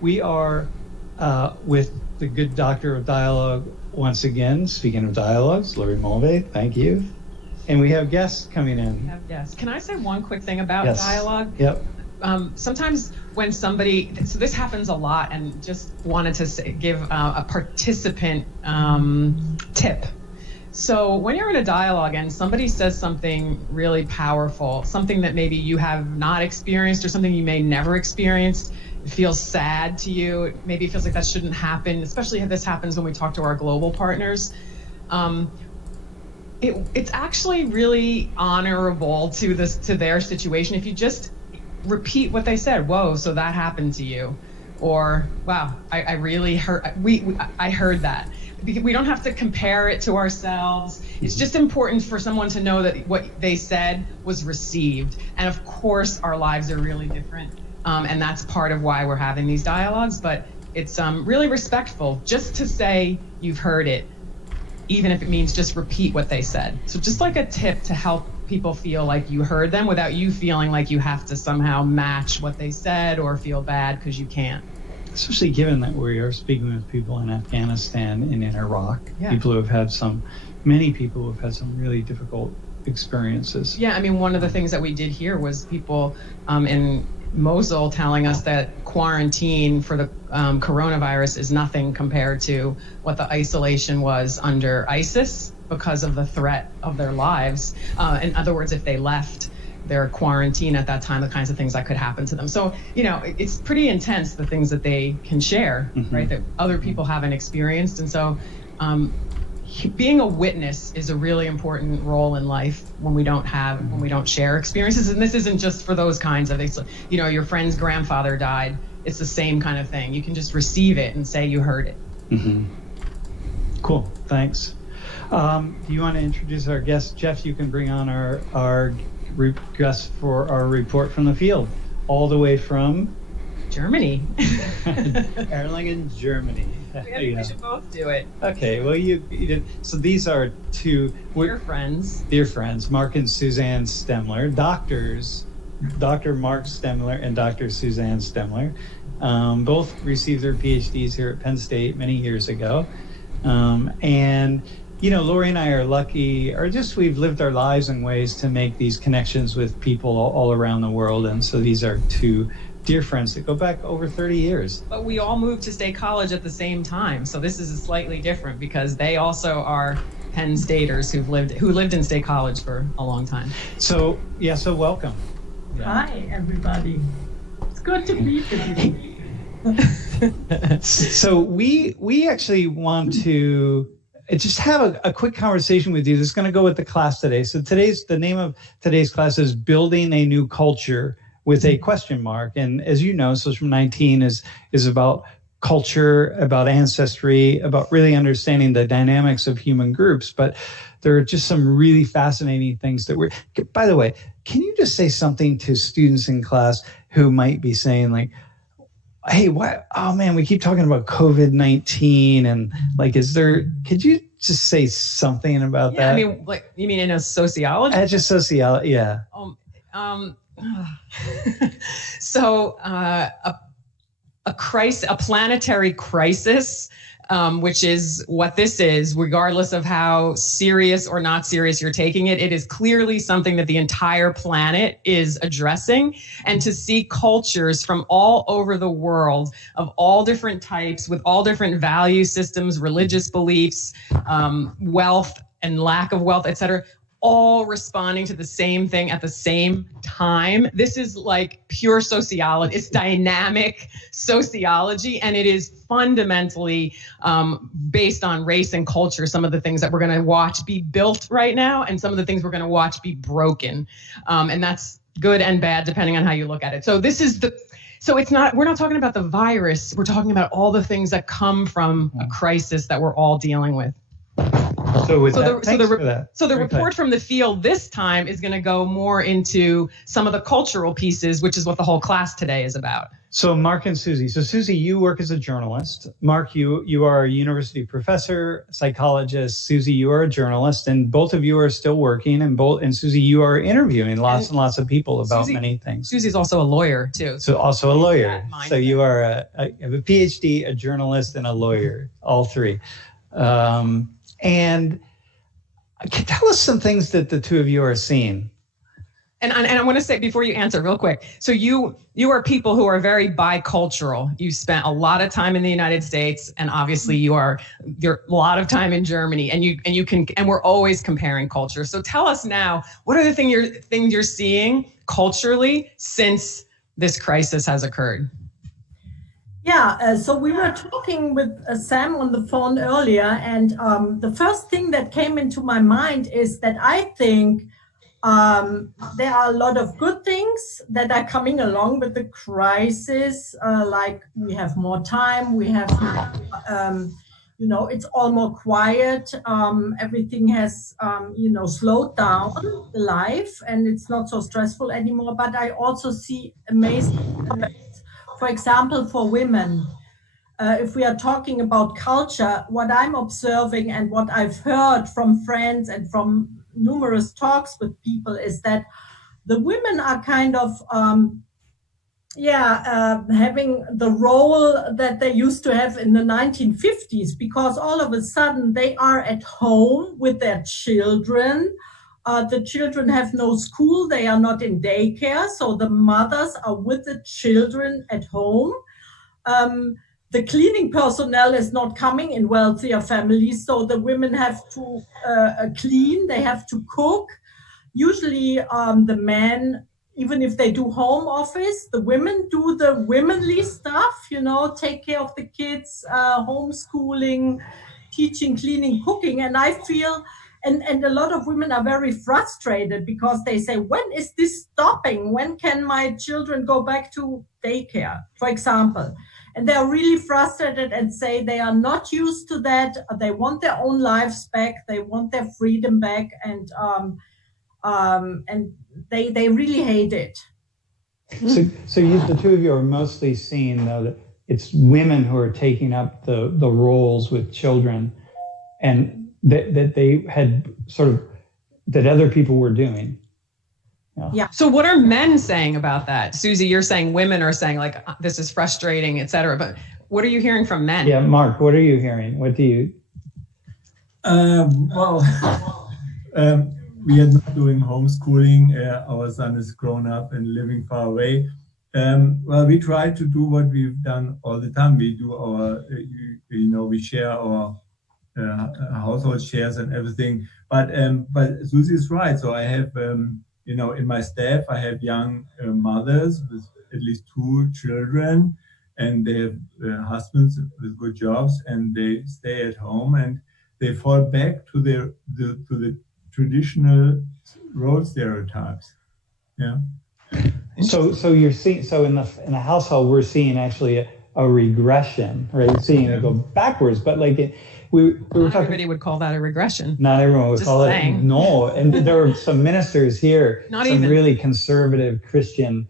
We are with the good doctor of dialogue once again. Speaking of dialogues, Lori Mulvey, thank you. And we have guests coming in. We have guests. Can I say one quick thing about Yes. dialogue? Yep. Sometimes when somebody, so this happens a lot, and just wanted to give a participant tip. So when you're in a dialogue and somebody says something really powerful, something that maybe you have not experienced or something you may never experience, it feels sad to you, maybe it feels like that shouldn't happen, especially if this happens when we talk to our global partners. It's actually really honorable to their situation if you just repeat what they said. Whoa, so that happened to you, or wow, I really heard. I heard that. We don't have to compare it to ourselves. It's just important for someone to know that what they said was received. And of course, our lives are really different, and that's part of why we're having these dialogues. But it's really respectful just to say you've heard it, even if it means just repeat what they said. So just like a tip to help people feel like you heard them without you feeling like you have to somehow match what they said or feel bad because you can't. Especially given that we are speaking with people in Afghanistan and in Iraq, people who have had many people who have had some really difficult experiences. Yeah, I mean, one of the things that we did here was people in Mosul telling us that quarantine for the coronavirus is nothing compared to what the isolation was under ISIS because of the threat of their lives. In other words, if they left their quarantine at that time, the kinds of things that could happen to them. So, it's pretty intense, the things that they can share, right, that other people haven't experienced. And so being a witness is a really important role in life when we don't share experiences. And this isn't just for those kinds of things. Your friend's grandfather died. It's the same kind of thing. You can just receive it and say you heard it. Mm-hmm. Cool, thanks. Do you want to introduce our guest? Jeff, you can bring on our guest for our report from the field, all the way from Germany. Erlangen, Germany. We should both do it. Okay, well, you did. So these are two dear friends, Mark and Suzanne Stemler, doctors, Dr. Mark Stemler and Dr. Suzanne Stemler. Both received their PhDs here at Penn State many years ago. And Lori and I are lucky, we've lived our lives in ways to make these connections with people all around the world. And so these are two dear friends that go back over 30 years. But we all moved to State College at the same time. So this is slightly different because they also are Penn Staters who lived in State College for a long time. So welcome. Yeah. Hi, everybody. It's good to be with you. So we actually want to just have a quick conversation with you. This is going to go with the class today. So the name of today's class is Building a New Culture with a question mark. And as you know, Social 19 is about culture, about ancestry, about really understanding the dynamics of human groups. But there are just some really fascinating things that by the way, can you just say something to students in class who might be saying like, hey, what? Oh man, we keep talking about COVID-19 and like, could you just say something about that? I mean, like, you mean in a sociology? Just sociology, yeah. So a planetary crisis, which is what this is, regardless of how serious or not serious you're taking it, it is clearly something that the entire planet is addressing. And to see cultures from all over the world of all different types, with all different value systems, religious beliefs, wealth and lack of wealth, et cetera, all responding to the same thing at the same time. This is like pure sociology. It's dynamic sociology, and it is fundamentally based on race and culture. Some of the things that we're going to watch be built right now, and some of the things we're going to watch be broken. And that's good and bad, depending on how you look at it. So we're not talking about the virus. We're talking about all the things that come from a crisis that we're all dealing with. So the report from the field this time is going to go more into some of the cultural pieces, which is what the whole class today is about. So Mark and Susie. So Susie, you work as a journalist. Mark, you are a university professor, psychologist. Susie, you are a journalist, and both of you are still working. And Susie, you are interviewing lots and lots of people about many things. Susie's also a lawyer too. So also a lawyer. So you are have a PhD, a journalist, and a lawyer, all three. And tell us some things that the two of you are seeing. And I want to say before you answer real quick, so you are people who are very bicultural. You spent a lot of time in the United States, and obviously you're a lot of time in Germany, and we're always comparing culture. So tell us now, what are the things you're seeing culturally since this crisis has occurred? Yeah, so we were talking with Sam on the phone earlier, and the first thing that came into my mind is that I think there are a lot of good things that are coming along with the crisis, like we have more time, we have, it's all more quiet, everything has, slowed down the life, and it's not so stressful anymore. But I also see amazing comments, for example, for women. If we are talking about culture, what I'm observing and what I've heard from friends and from numerous talks with people is that the women are kind of having the role that they used to have in the 1950s, because all of a sudden they are at home with their children. The children have no school, they are not in daycare, so the mothers are with the children at home. The cleaning personnel is not coming in wealthier families, so the women have to clean, they have to cook. Usually the men, even if they do home office, the women do the womanly stuff, take care of the kids, homeschooling, teaching, cleaning, cooking. And I feel, and a lot of women are very frustrated because they say, when is this stopping? When can my children go back to daycare, for example? And they're really frustrated and say they are not used to that. They want their own lives back. They want their freedom back, and they really hate it. So you, the two of you are mostly seeing, though, that it's women who are taking up the roles with children, and that they had that other people were doing. Yeah. So what are men saying about that? Susie, you're saying women are saying like, this is frustrating, et cetera. But what are you hearing from men? Yeah, Mark, what are you hearing? What do you? We are not doing homeschooling. Our son is grown up and living far away. We try to do what we've done all the time. We do our, we share our household shares and everything. But Susie is right. So I have, in my staff, I have young mothers with at least 2 children, and they have husbands with good jobs, and they stay at home, and they fall back to the traditional role stereotypes. Yeah. So you're seeing, in a household, we're seeing actually a regression, right? We're seeing it go backwards, but we were talking. Everybody would call that a regression. Not everyone would Just call saying. it. No, and there were some ministers here, really conservative Christian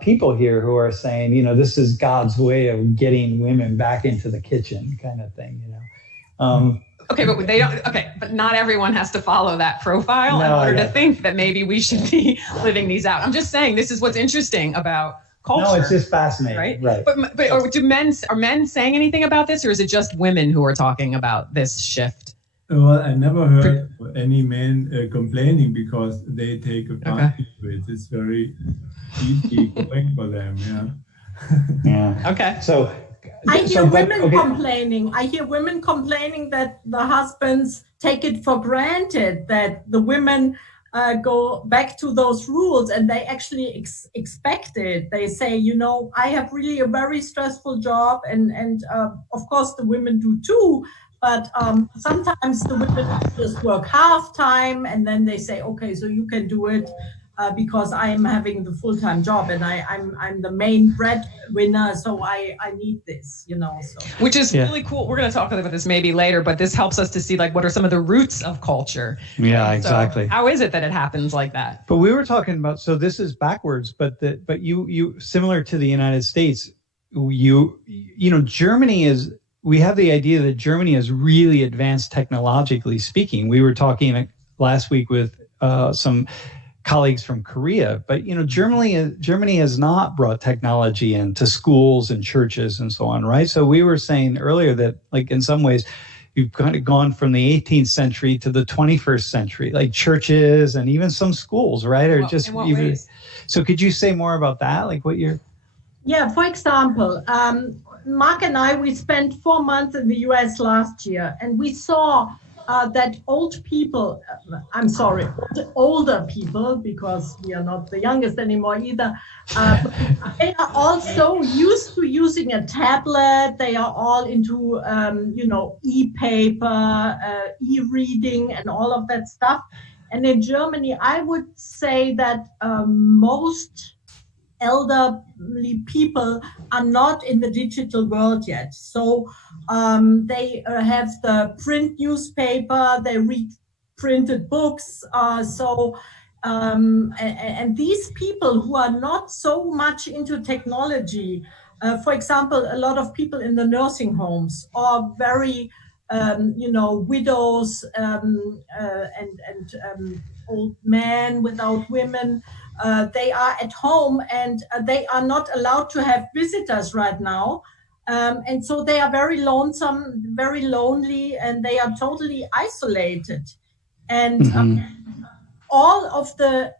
people here who are saying, this is God's way of getting women back into the kitchen, kind of thing, Okay, but they don't. Okay, but not everyone has to follow that profile in order to think that maybe we should be living these out. I'm just saying this is what's interesting about culture. No, it's just fascinating, right? But are men saying anything about this, or is it just women who are talking about this shift? Well, I never heard any men complaining because they take advantage of it. It's very easy going for them. Yeah. Yeah. Okay. So. I hear women complaining. I hear women complaining that the husbands take it for granted that the women go back to those rules, and they actually expect it. They say, I have really a very stressful job, and of course the women do too. But sometimes the women just work half time, and then they say, okay, so you can do it. because I am having the full-time job and I'm the main breadwinner, so I need this, So which is really cool. We're going to talk about this maybe later, but this helps us to see like what are some of the roots of culture. Yeah, So exactly. how is it that it happens like that? But we were talking about, so this is backwards, but you similar to the United States, Germany we have the idea that Germany is really advanced technologically speaking. We were talking last week with some colleagues from Korea, but Germany has not brought technology into schools and churches and so on, right? So we were saying earlier that, like, in some ways, you've kind of gone from the 18th century to the 21st century, like churches and even some schools, right? Or just in what even. ways? So could you say more about that? Like what you're. Yeah, for example, Mark and we spent 4 months in the US last year, and we saw that older people, because we are not the youngest anymore either, they are also used to using a tablet. They are all into, e-paper, e-reading and all of that stuff. And in Germany, I would say that most elderly people are not in the digital world yet. So they have the print newspaper, they read printed books. And these people who are not so much into technology, for example, a lot of people in the nursing homes are very, widows and old men without women. They are at home and they are not allowed to have visitors right now. And so they are very lonesome, very lonely, and they are totally isolated. And all of the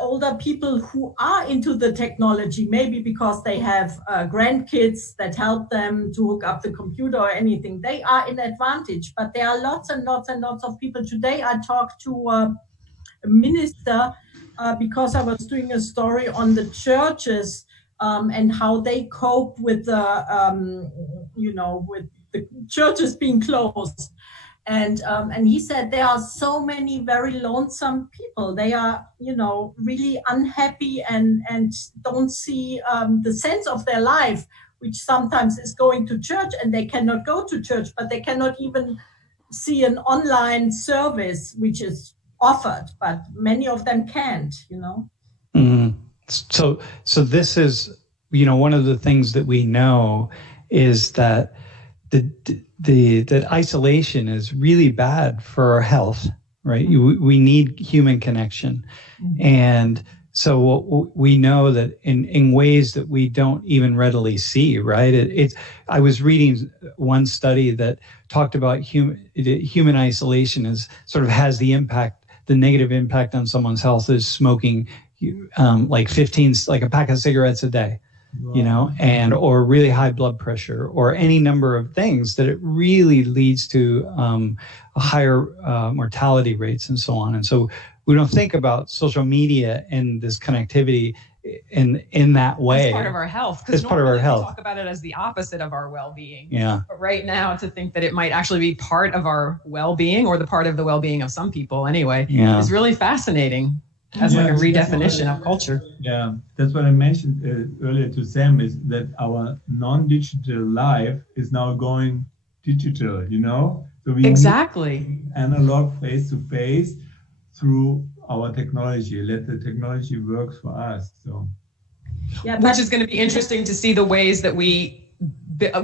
older people who are into the technology, maybe because they have grandkids that help them to hook up the computer or anything, they are in advantage. But there are lots and lots and lots of people. Today I talked to a minister because I was doing a story on the churches and how they cope with with the churches being closed. And he said there are so many very lonesome people. They are, really unhappy and don't see the sense of their life, which sometimes is going to church, and they cannot go to church, but they cannot even see an online service, which is offered, but many of them can't, So this is, one of the things that we know is that that isolation is really bad for our health, right? We need human connection. And so we know that in ways that we don't even readily see, right? I was reading one study that talked about human isolation is sort of has the negative impact on someone's health is smoking like a pack of cigarettes a day. Wow. Or really high blood pressure, or any number of things that it really leads to higher mortality rates and so on. And so we don't think about social media and this connectivity in that way. It's part of our health. It's part of our health. We talk about it as the opposite of our well-being. Yeah. But right now, to think that it might actually be part of our well-being, or the part of the well-being of some people anyway, is really fascinating. As like a redefinition of culture. Yeah, that's what I mentioned earlier to Sam, is that our non-digital life is now going digital, So we need analog face-to-face through our technology. Let the technology work for us. So, which is going to be interesting to see the ways that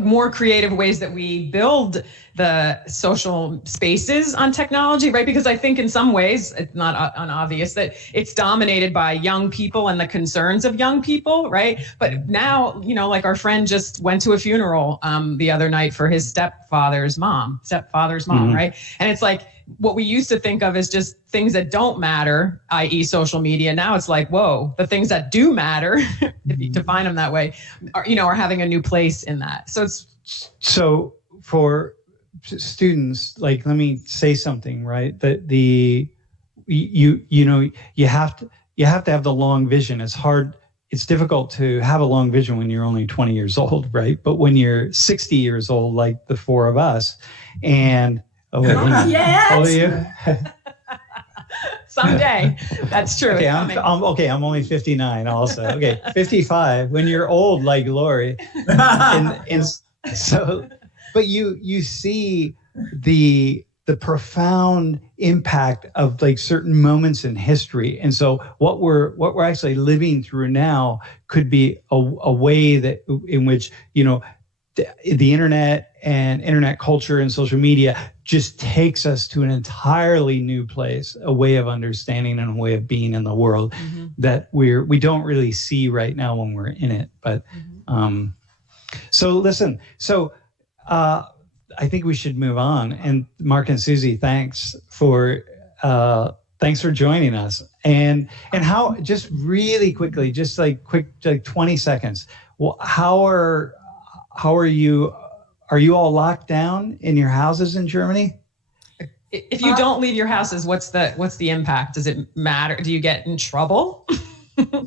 more creative ways that we build the social spaces on technology, right? Because I think in some ways, it's not unobvious that it's dominated by young people and the concerns of young people, right? But now, like our friend just went to a funeral the other night for his stepfather's mom, right? And it's like, what we used to think of as just things that don't matter, i.e. social media. Now it's like, whoa, the things that do matter, if you define them that way, are having a new place in that. So for students, like, let me say something, right? That you have to have the long vision. It's difficult to have a long vision when you're only 20 years old, right? But when you're 60 years old, like the four of us, and Someday. That's true. Okay, It's coming. I'm only 59 also. Okay, 55 when you're old like Lori. And so, but you see the profound impact of like certain moments in history. And so what we're actually living through now could be a way that in which, the internet and internet culture and social media just takes us to an entirely new place, a way of understanding and a way of being in the world that we don't really see right now when we're in it. But so listen, I think we should move on. And Mark and Susie, thanks for joining us. And how, just really quickly, just like 20 seconds. Well, how are you? Are you all locked down in your houses in Germany? If you don't leave your houses, what's the impact? Does it matter? Do you get in trouble?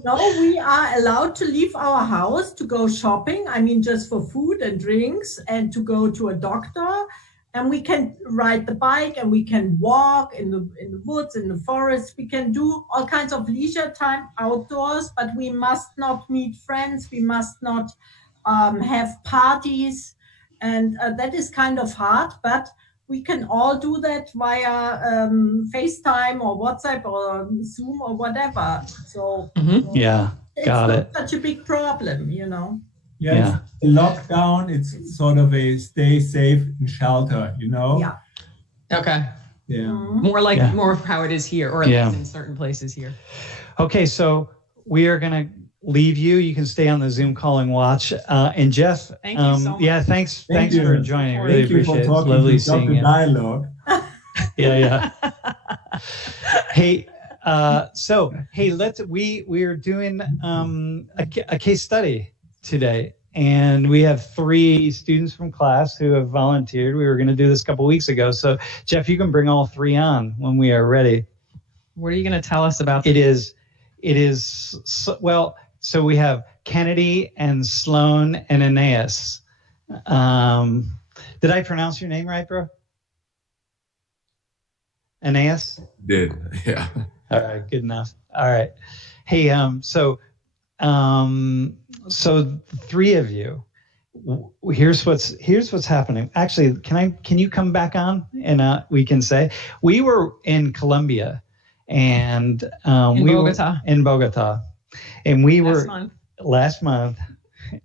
No, we are allowed to leave our house to go shopping. I mean, just for food and drinks, and to go to a doctor. And we can ride the bike, and we can walk in the woods, in the forest. We can do all kinds of leisure time outdoors, but we must not meet friends. We must not have parties. And that is kind of hard, but we can all do that via FaceTime or WhatsApp or Zoom or whatever. So yeah, got it. It's not such a big problem, Yeah. It's a lockdown. It's sort of a stay safe and shelter, Yeah. Okay. Yeah. More of how it is here, or at least in certain places here. Okay, so we are going to leave you. You can stay on the Zoom call and watch. And Jeff, thank you so much. Yeah, thanks you. for joining. I really Thank you appreciate for it. talking Lovely to seeing Dr. you. Dialogue. Yeah. Hey, we're doing a case study today, and we have 3 students from class who have volunteered. We were going to do this a couple weeks ago. So Jeff, you can bring all 3 on when we are ready. What are you going to tell us about? It is so we have Kennedy and Sloan and Aeneas. Did I pronounce your name right, bro? Aeneas? Did, yeah. All right, good enough. All right. Hey, so the 3 of you, here's what's happening. Actually, can you come back on and we can say we were in Colombia and Bogota. were in Bogota, and we were last month,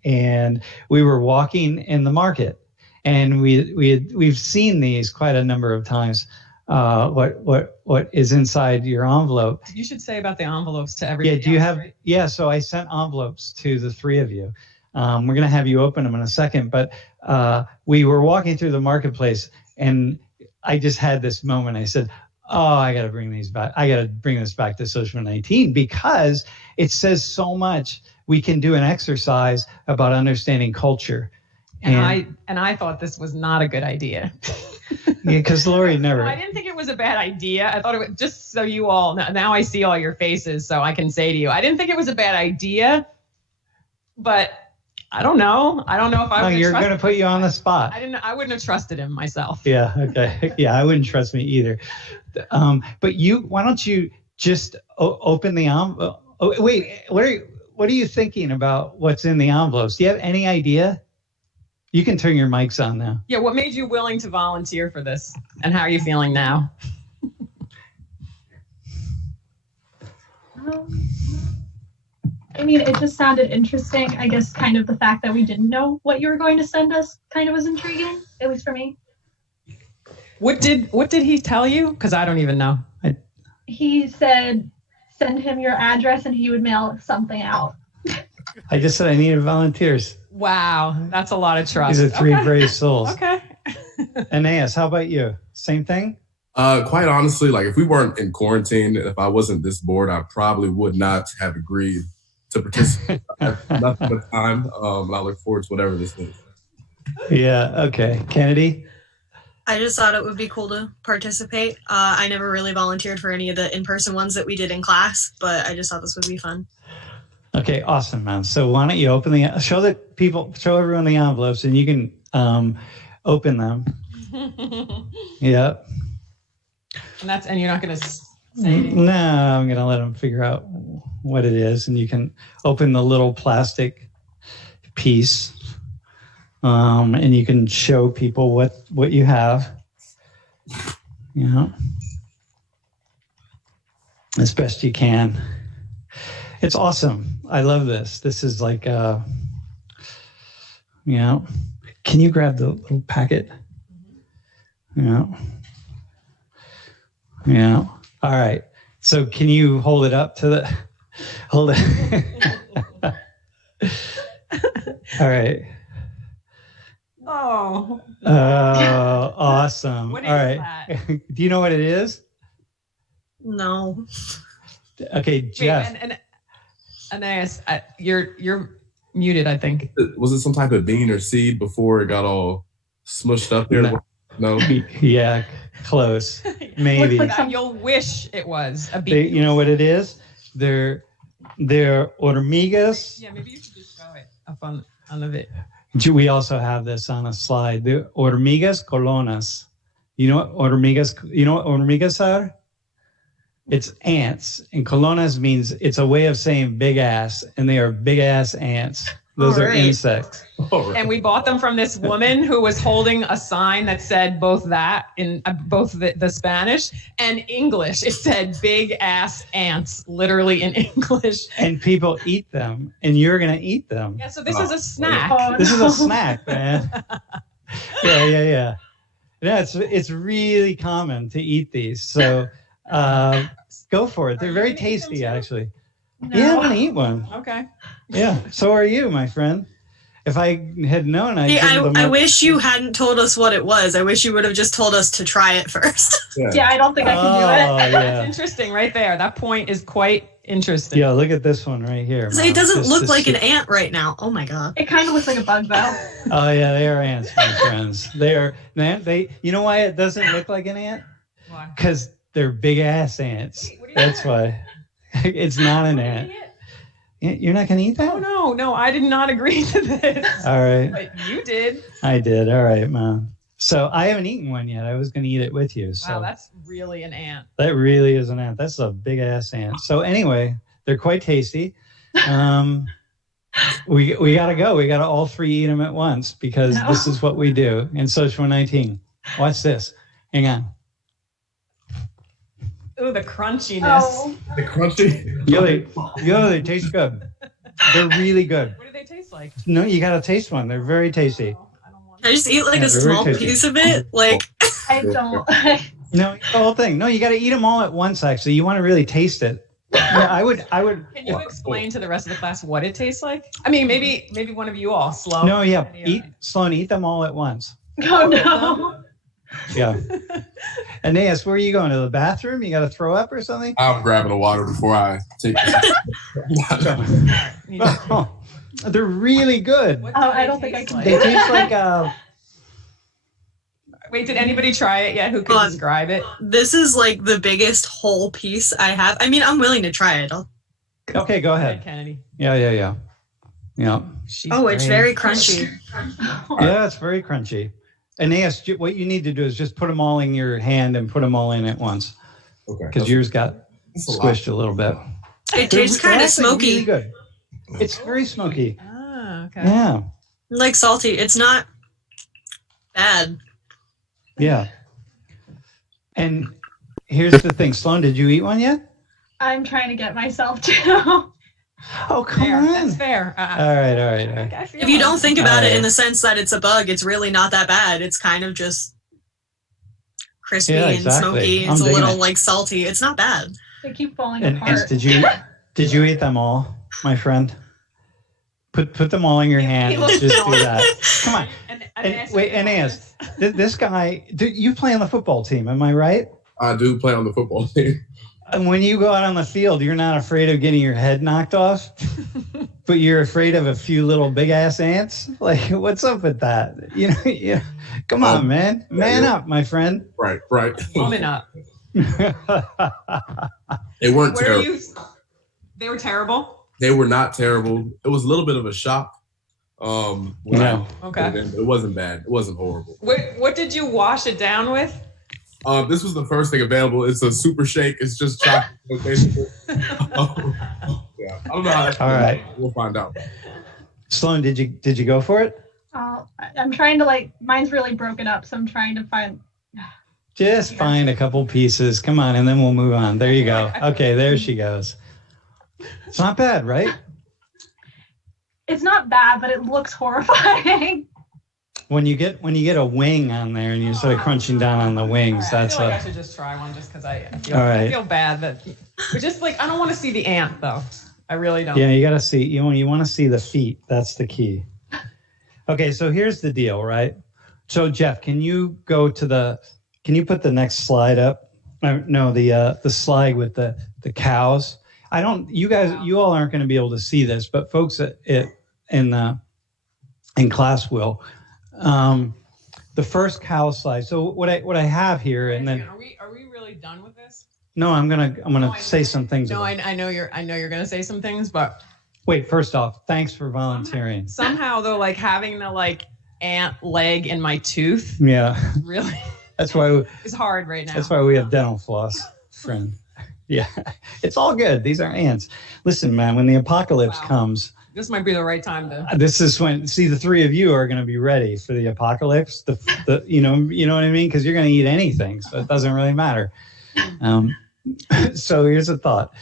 and we were walking in the market, and we've seen these quite a number of times. What is inside your envelope? You should say about the envelopes to everybody. Yeah, do you have? Right? Yeah, so I sent envelopes to the 3 of you. We're gonna have you open them in a second, but we were walking through the marketplace, and I just had this moment. I said, "Oh, I got to bring these back. I got to bring this back to Social 19 because it says so much. We can do an exercise about understanding culture." And I thought this was not a good idea. Yeah, because Lori never. I didn't think it was a bad idea. I thought it was, just so you all now I see all your faces, so I can say to you, I didn't think it was a bad idea, but I don't know. I don't know if I would. You're going to put you on the spot. I wouldn't have trusted him myself. Yeah. Okay. Yeah, I wouldn't trust me either. But why don't you just open the envelope? Oh, wait, what are you thinking about what's in the envelopes? Do you have any idea? You can turn your mics on now. Yeah, what made you willing to volunteer for this? And how are you feeling now? I mean, it just sounded interesting. I guess kind of the fact that we didn't know what you were going to send us kind of was intriguing, at least for me. What did he tell you? Because I don't even know. He said, send him your address and he would mail something out. I just said I needed volunteers. Wow, that's a lot of trust. These are 3 brave souls. Okay. Aeneas, how about you? Same thing? Quite honestly, like if we weren't in quarantine, if I wasn't this bored, I probably would not have agreed to participate. I have nothing but time, and I look forward to whatever this is. Yeah, okay. Kennedy? I just thought it would be cool to participate. I never really volunteered for any of the in-person ones that we did in class, but I just thought this would be fun. Okay, awesome, man. So why don't you show everyone the envelopes, and you can open them. Yeah. And you're not going to No, I'm going to let them figure out what it is. And you can open the little plastic piece and you can show people what you have. You know, as best you can. It's awesome. I love this. This is like, you know, can you grab the little packet? Yeah. Yeah. All right. So can you hold it up to hold it? All right. Oh. Awesome. What is all right. that? Do you know what it is? No. Okay, Jeff. Wait, and Anais, you're muted, I think. Was it some type of bean or seed before it got all smushed up there? No. Yeah, close. Maybe. Looks like You'll wish it was a bean. You know what it is? They're hormigas. Yeah, maybe you should just show it up on the vid. We also have this on a slide. The hormigas colonas. You know what hormigas are? It's ants. And colonas means it's a way of saying big ass, and they are big ass ants. Those are insects. And we bought them from this woman who was holding a sign that said both that in both the Spanish and English. It said big ass ants, literally in English. And people eat them, and you're going to eat them. Yeah, so this is a snack. Oh, This is no. a snack, man. Yeah. Yeah, it's really common to eat these. So go for it. They're you very gonna eat them tasty, too? actually. No. Yeah, I'm going to eat one. Okay. Yeah, so are you, my friend. If I had known, I'd See, give them I up. wish you hadn't told us what it was. I wish you would have just told us to try it first. Yeah, I don't think I can do it. yeah. That's interesting right there. That point is quite interesting. Yeah, look at this one right here. So it doesn't This look is like an super- ant right now. Oh my god. It kind of looks like a bug though. Oh yeah, they are ants, my friends. They. You know why it doesn't look like an ant? Why? Because they're big ass ants. What are you That's doing? why. It's not an ant. You're not gonna eat that? Oh no, I did not agree to this. All right, But you did. I did. All right, Mom. So I haven't eaten one yet. I was gonna eat it with you. So Wow, that's really an ant. that really is an ant. That's a big ass ant. So anyway, they're quite tasty. We gotta go. We gotta all three eat them at once because No. this is what we do in Social 19. Watch this. Hang on. Ooh, the crunchiness. Oh, The crunchy. They taste good. They're really good. What do they taste like? No, you gotta taste one. They're very tasty. I don't want I just eat like Yeah, a they're very small tasty. piece of it. Like I don't. No, the whole thing. No, you gotta eat them all at once. Actually, you want to really taste it. Yeah, I would. Can you explain to the rest of the class what it tastes like? I mean, maybe one of you all slow. No, yeah. Sloan, eat them all at once. Oh no. Yeah. Aeneas, where are you going? To the bathroom? You got to throw up or something? I'm grabbing the water before I take this. Oh, they're really good. What Oh, do I they don't think I taste can like? They taste like Wait, did anybody try it yet? Who could Hold on. describe it? this is like the biggest whole piece I have. I mean, I'm willing to try it. Okay, go ahead. Kennedy. Yeah. She's Oh, it's brave. very crunchy. Yeah, it's very crunchy. Aeneas, what you need to do is just put them all in your hand and put them all in at once Okay. because yours got That's a lot. squished a little bit. It tastes kind of They're actually smoky, Really good. It's very smoky. Ah, okay. Yeah. like salty. It's not bad. Yeah. And here's the thing. Sloan, did you eat one yet? I'm trying to get myself to. Oh, come Fair. on. That's fair. All right. I feel If you don't think about it in Alright. the sense that it's a bug, it's really not that bad. It's kind of just crispy Yeah, and exactly. smoky. I'm It's a digging little it. like salty. It's not bad. They keep falling And apart. did you eat them all, my friend? Put them all in your hand. he And looks just do annoyed. that. Come on. Wait, Aeneas, this guy, you play on the football team, am I right? I do play on the football team. And when you go out on the field, you're not afraid of getting your head knocked off, but you're afraid of a few little big ass ants. Like, what's up with that? Yeah. Come on, man. Man up, my friend. Right. Woman up. They weren't Where are terrible. you? They were terrible. They were not terrible. It was a little bit of a shock. When Yeah. I Okay. put it in, but it wasn't bad. It wasn't horrible. What did you wash it down with? This was the first thing available. It's a super shake. It's just chocolate, basically. Yeah, I don't know how that's All right. We'll find out. Sloan, did you go for it? I'm trying to mine's really broken up, so I'm trying to find. Just find a couple pieces. Come on, and then we'll move on. There you go. Okay, there she goes. It's not bad, right? It's not bad, but it looks horrifying. When you get a wing on there and you're sort of crunching down on the wings, Right, that's I feel like I should just try one just because I feel, All right. I feel bad that. But just I don't want to see the ant though. I really don't. Yeah, you got to see. You want to see the feet. That's the key. Okay, so here's the deal, right? So Jeff, can you put the next slide up? No, the slide with the cows. You all aren't going to be able to see this, but folks in class will. The first cow slide. So what I have here, and then are we really done with this? no, I'm gonna say some things. No, I know you're gonna say some things, but wait. First off, thanks for volunteering. somehow though, having the ant leg in my tooth. Yeah, Really. that's why It's hard right now. That's why we have dental floss, friend. Yeah, it's all good. These are ants. Listen, man, when the apocalypse comes, This might be the right time to. this is when the three of you are going to be ready for the apocalypse. You know what I mean? Because you're going to eat anything, so it doesn't really matter. So here's a thought.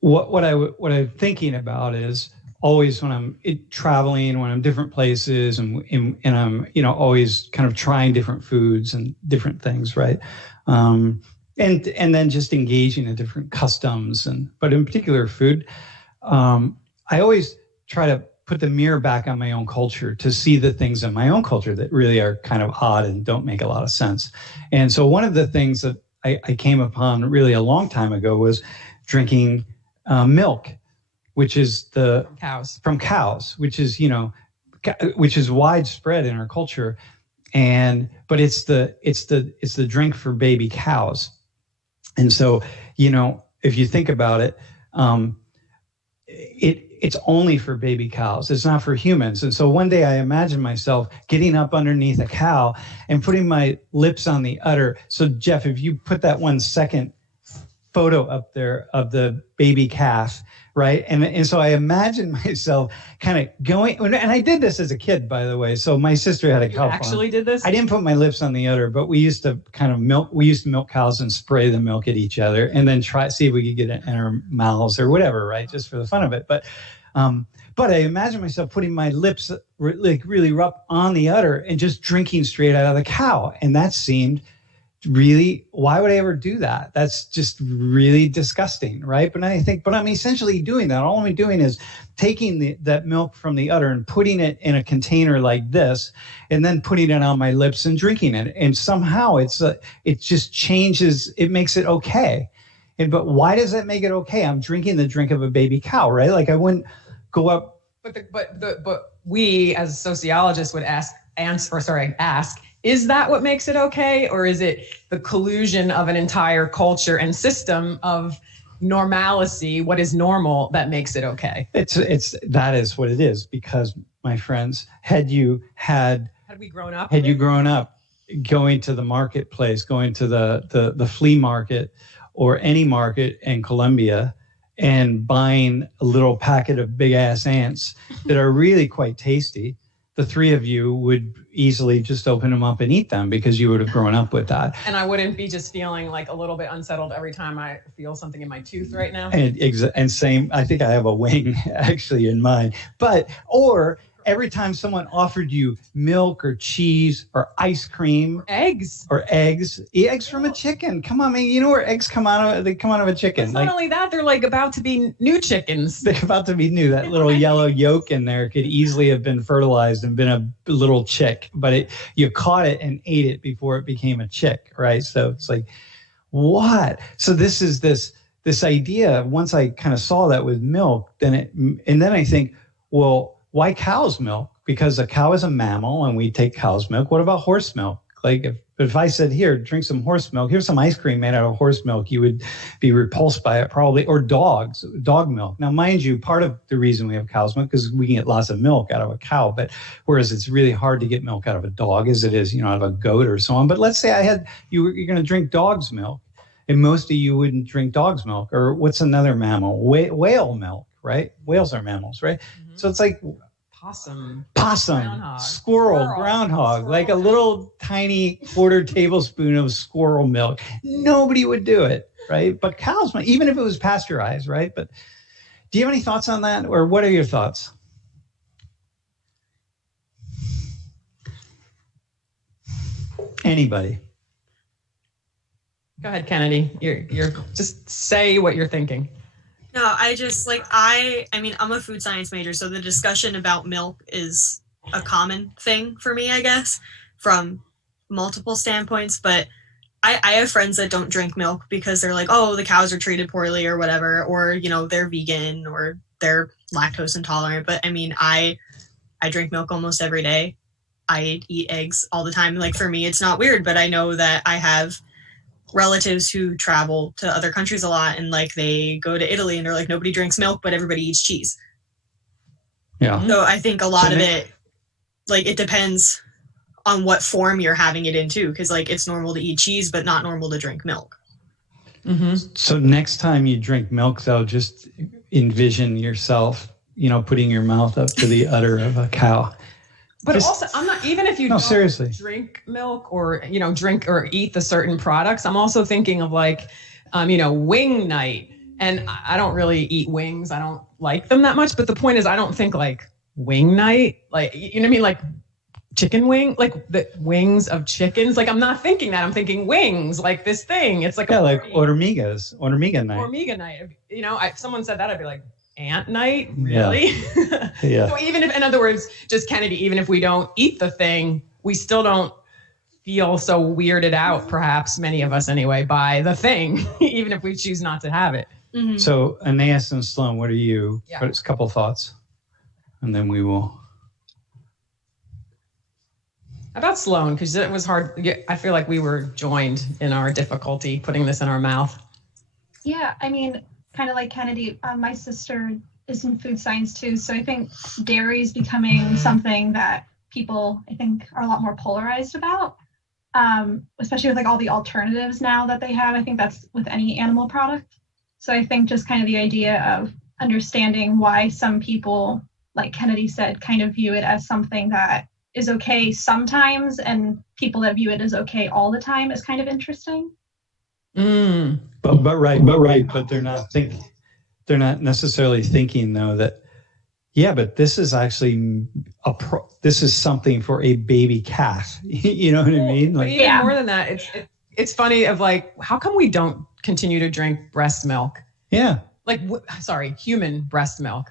What I'm thinking about is always when I'm traveling, when I'm different places, and I'm always kind of trying different foods and different things, right? And then just engaging in different customs, but in particular food. I always try to put the mirror back on my own culture to see the things in my own culture that really are kind of odd and don't make a lot of sense. And so one of the things that I came upon really a long time ago was drinking milk, which is from cows, which is widespread in our culture. But it's the drink for baby cows. And so, if you think about it, it's only for baby cows. It's not for humans. And so one day I imagined myself getting up underneath a cow and putting my lips on the udder. So Jeff, if you put that 1 second photo up there of the baby calf, right? And so I imagined myself kind of going, and I did this as a kid, by the way. So my sister had a cow farm. Actually did this? I didn't put my lips on the udder, but we used to milk cows and spray the milk at each other and then see if we could get it in our mouths or whatever, right? Just for the fun of it. But I imagined myself putting my lips really rough on the udder and just drinking straight out of the cow. And that seemed really, why would I ever do that? That's just really disgusting, right? But then I think, but I'm essentially doing that. All I'm doing is taking that milk from the udder and putting it in a container like this, and then putting it on my lips and drinking it. And somehow it just changes. It makes it okay. But why does that make it okay? I'm drinking the drink of a baby cow, right? I wouldn't go up. But we as sociologists would ask, is that what makes it okay? Or is it the collusion of an entire culture and system of normalcy, what is normal, that makes it okay? That is what it is, because my friends, had you grown up going to the marketplace, going to the flea market or any market in Colombia and buying a little packet of big ass ants that are really quite tasty, the three of you would easily just open them up and eat them because you would have grown up with that. And I wouldn't be just feeling a little bit unsettled every time I feel something in my tooth right now. And same, I think I have a wing actually in mine. Or every time someone offered you milk or cheese or ice cream. Eggs from a chicken. Come on, man. You know where eggs come out of? They come out of a chicken. It's not only that, they're about to be new chickens. They're about to be new. That little yellow yolk in there could easily have been fertilized and been a little chick, but you caught it and ate it before it became a chick, right? So it's what? So this is this idea. Once I kind of saw that with milk, and then I think, well, why cow's milk? Because a cow is a mammal and we take cow's milk. What about horse milk? If But if I said, here, drink some horse milk, here's some ice cream made out of horse milk, you would be repulsed by it probably, or dog milk. Now, mind you, part of the reason we have cow's milk is we can get lots of milk out of a cow, but whereas it's really hard to get milk out of a dog as it is, out of a goat or so on. But let's say you're going to drink dog's milk, and most of you wouldn't drink dog's milk, or what's another mammal? Whale milk, right? Whales are mammals, right? Mm-hmm. So it's like Possum, groundhog, squirrel, groundhog, like a little tiny quarter tablespoon of squirrel milk. Nobody would do it, right? But cow's milk, even if it was pasteurized, right? But do you have any thoughts on that, or what are your thoughts? Anybody? Go ahead, Kennedy. You're just say what you're thinking. No, I just I mean, I'm a food science major, so the discussion about milk is a common thing for me, I guess, from multiple standpoints. But I have friends that don't drink milk because they're like, oh, the cows are treated poorly or whatever, or, they're vegan or they're lactose intolerant. But I mean, I drink milk almost every day. I eat eggs all the time. Like, for me, it's not weird, but I know that I have relatives who travel to other countries a lot, and they go to Italy and they're like, nobody drinks milk, but everybody eats cheese. Yeah. So I think a lot of it, it depends on what form you're having it in too, because it's normal to eat cheese, but not normal to drink milk. Mm-hmm. So next time you drink milk, though, just envision yourself, putting your mouth up to the udder of a cow. But also, I'm not, even if you don't drink milk or, drink or eat the certain products, I'm also thinking of wing night. And I don't really eat wings. I don't like them that much. But the point is, I don't think wing night, you know what I mean? Like chicken wing, like the wings of chickens. I'm not thinking that. I'm thinking wings, like this thing. It's like Ormiga night. Ormiga night. If someone said that, I'd be like, ant night? Really? Yeah. So even if, in other words, just Kennedy, even if we don't eat the thing, we still don't feel so weirded out, perhaps many of us anyway, by the thing, even if we choose not to have it. Mm-hmm. So Aeneas and Sloan, what are you? Yeah. What's a couple thoughts? And then we will. About Sloan, because it was hard. I feel like we were joined in our difficulty putting this in our mouth. Yeah, I mean, kind of like Kennedy, my sister is in food science too. So I think dairy is becoming something that people, I think, are a lot more polarized about, especially with all the alternatives now that they have. I think that's with any animal product. So I think just kind of the idea of understanding why some people, like Kennedy said, kind of view it as something that is okay sometimes, and people that view it as okay all the time is kind of interesting. But they're not necessarily thinking though that, but this is actually this is something for a baby calf. You know what I mean? But even more than that, it's funny of how come we don't continue to drink breast milk? Yeah. Human breast milk.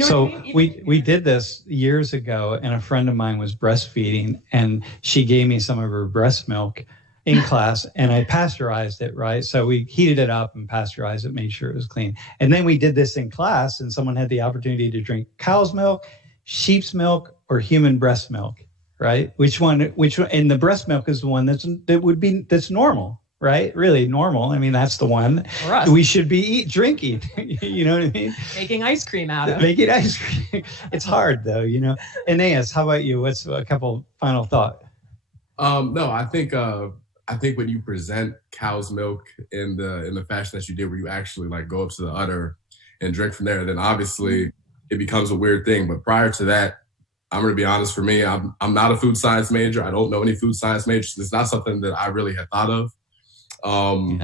So what I mean? we did this years ago, and a friend of mine was breastfeeding, and she gave me some of her breast milk in class, and I pasteurized it, right? So we heated it up and pasteurized it, made sure it was clean. And then we did this in class, and someone had the opportunity to drink cow's milk, sheep's milk, or human breast milk, right? Which one? And the breast milk is the one that's normal. Right? Really normal. I mean, that's the one for us. We should be drinking. You know what I mean? Making ice cream out of. Making ice cream. It's hard though, Aeneas, how about you? What's a couple final thought? No, I think when you present cow's milk in the fashion that you did, where you actually go up to the udder and drink from there, then obviously it becomes a weird thing. But prior to that, I'm going to be honest, for me, I'm not a food science major. I don't know any food science majors. It's not something that I really had thought of. I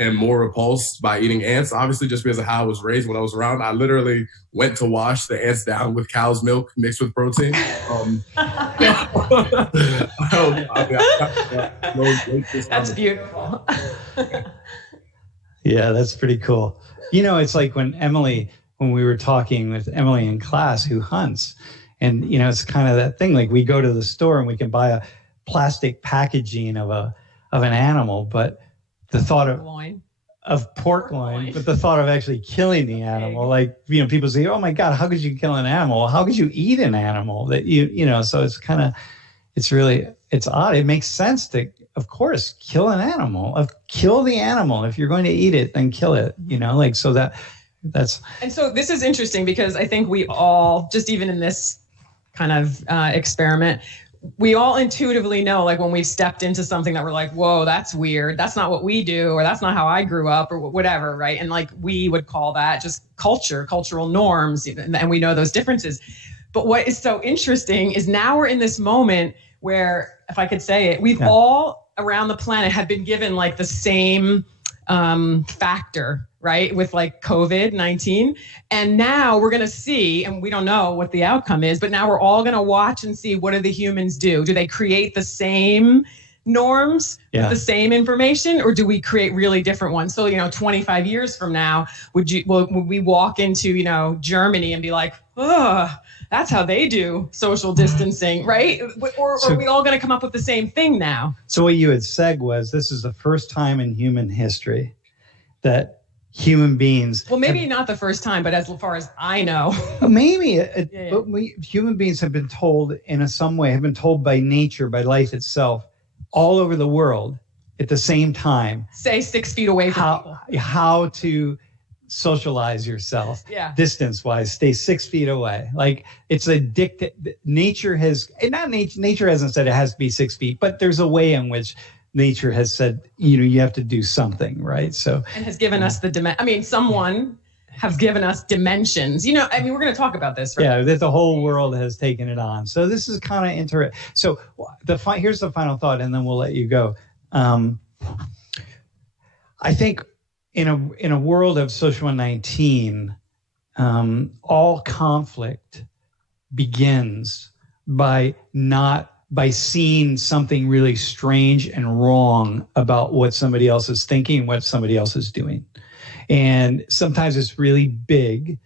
am more repulsed by eating ants, obviously, just because of how I was raised when I was around. I literally went to wash the ants down with cow's milk mixed with protein. That's beautiful. Yeah, that's pretty cool. It's like when we were talking with Emily in class who hunts, and, it's kind of that thing, we go to the store and we can buy a plastic packaging of an animal, but the thought of pork loin, but the thought of actually killing the animal, people say, oh my God, how could you kill an animal? How could you eat an animal that so it's kind of, it's odd. It makes sense to, of course, kill an animal. Kill the animal. If you're going to eat it, then kill it. Like, so that's. And so this is interesting because I think we all, just even in this kind of experiment, we all intuitively know, like when we've stepped into something that we're like, whoa, that's weird. That's not what we do, or that's not how I grew up, or whatever, right? And like we would call that just cultural norms, and we know those differences. But what is so interesting is now we're in this moment where, if I could say it, we've all around the planet have been given like the same factor, right? With like COVID-19. And now we're going to see, and we don't know what the outcome is, but now we're all going to watch and see, what do the humans do? Do they create the same norms, with the same information, or do we create really different ones? So, 25 years from now, would we walk into, Germany and be like, oh, that's how they do social distancing, right? Or are we all going to come up with the same thing now? So what you had said was, this is the first time in human history that human beings... Well, maybe not the first time, but as far as I know. Maybe. But human beings have been told, in some way, have been told by nature, by life itself, all over the world at the same time. Stay 6 feet away from people. How to socialize yourself, distance-wise, stay 6 feet away. Like, it's nature hasn't said it has to be 6 feet, but there's a way in which nature has said, you have to do something, right? So, and has given us someone has given us dimensions. We're going to talk about this, right? Yeah, that the whole world has taken it on. So this is kind of interesting. So here's the final thought, and then we'll let you go. I think in a world of social 19, all conflict begins by seeing something really strange and wrong about what somebody else is thinking, what somebody else is doing. And sometimes it's really big,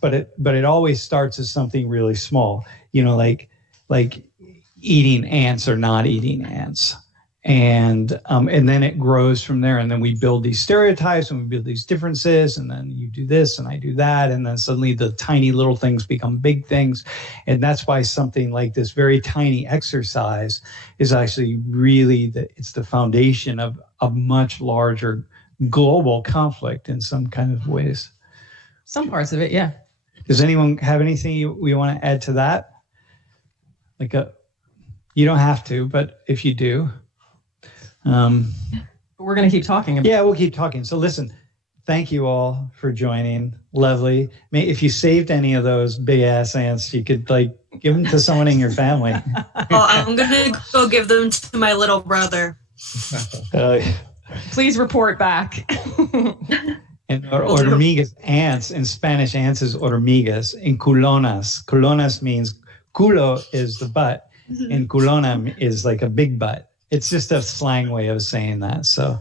but it always starts as something really small, like eating ants or not eating ants. And then it grows from there. And then we build these stereotypes and we build these differences. And then you do this and I do that. And then suddenly the tiny little things become big things. And that's why something like this very tiny exercise is actually really it's the foundation of a much larger global conflict in some kind of ways. Some parts of it, yeah. Does anyone have anything we want to add to that? You don't have to, but if you do. We're going to keep talking about it. Yeah, we'll keep talking. So listen, thank you all for joining. Lovely. If you saved any of those big ass ants, you could give them to someone in your family. I'm going to go give them to my little brother. Please report back. And hormigas, ants, in Spanish, ants is hormigas. In culonas. Culonas means, culo is the butt, and culona is like a big butt. It's just a slang way of saying that. So,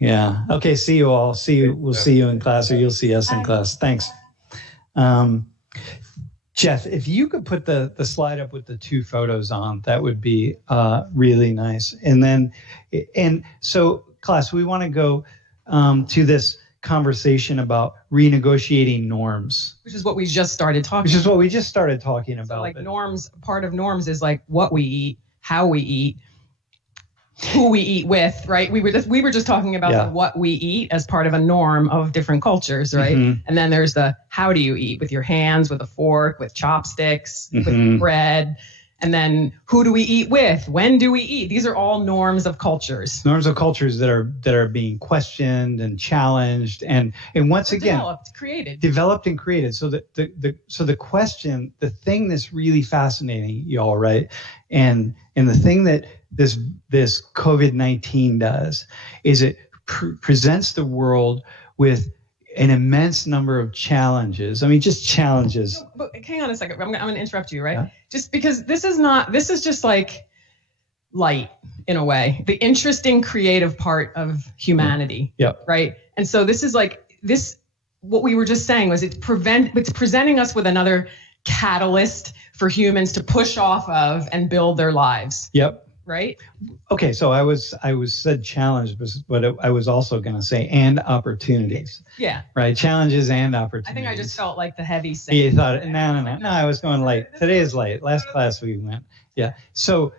yeah. Okay, see you all. We'll see you in class, or you'll see us in class. Thanks. Jeff, if you could put the slide up with the 2 photos on, that would be really nice. And so, class, we want to go to this conversation about renegotiating norms. Which is what we just started talking about. Which is what we just started talking about. So norms, part of norms is what we eat, how we eat, who we eat with, right? We were just talking about what we eat as part of a norm of different cultures, right? Mm-hmm. And then there's the how do you eat, with your hands, with a fork, with chopsticks, with bread. And then who do we eat with? When do we eat? These are all norms of cultures. Norms of cultures that are being questioned and challenged and once again developed and created. So the question, the thing that's really fascinating, y'all, right? And the thing that this COVID-19 does is it presents the world with an immense number of challenges. I mean, just challenges. No, but hang on a second. I'm going to interrupt you, right? Yeah. Just because this is just like light in a way, the interesting creative part of humanity. Yeah. Right. And so this is what we were just saying was it's presenting us with another catalyst for humans to push off of and build their lives. Yep. right? Okay, so I was said challenge, but I was also going to say and opportunities. Yeah. Right, challenges and opportunities. I think I just felt like the heavy You saying. thought no. I was going light. Today is light. Last class we went. Yeah. So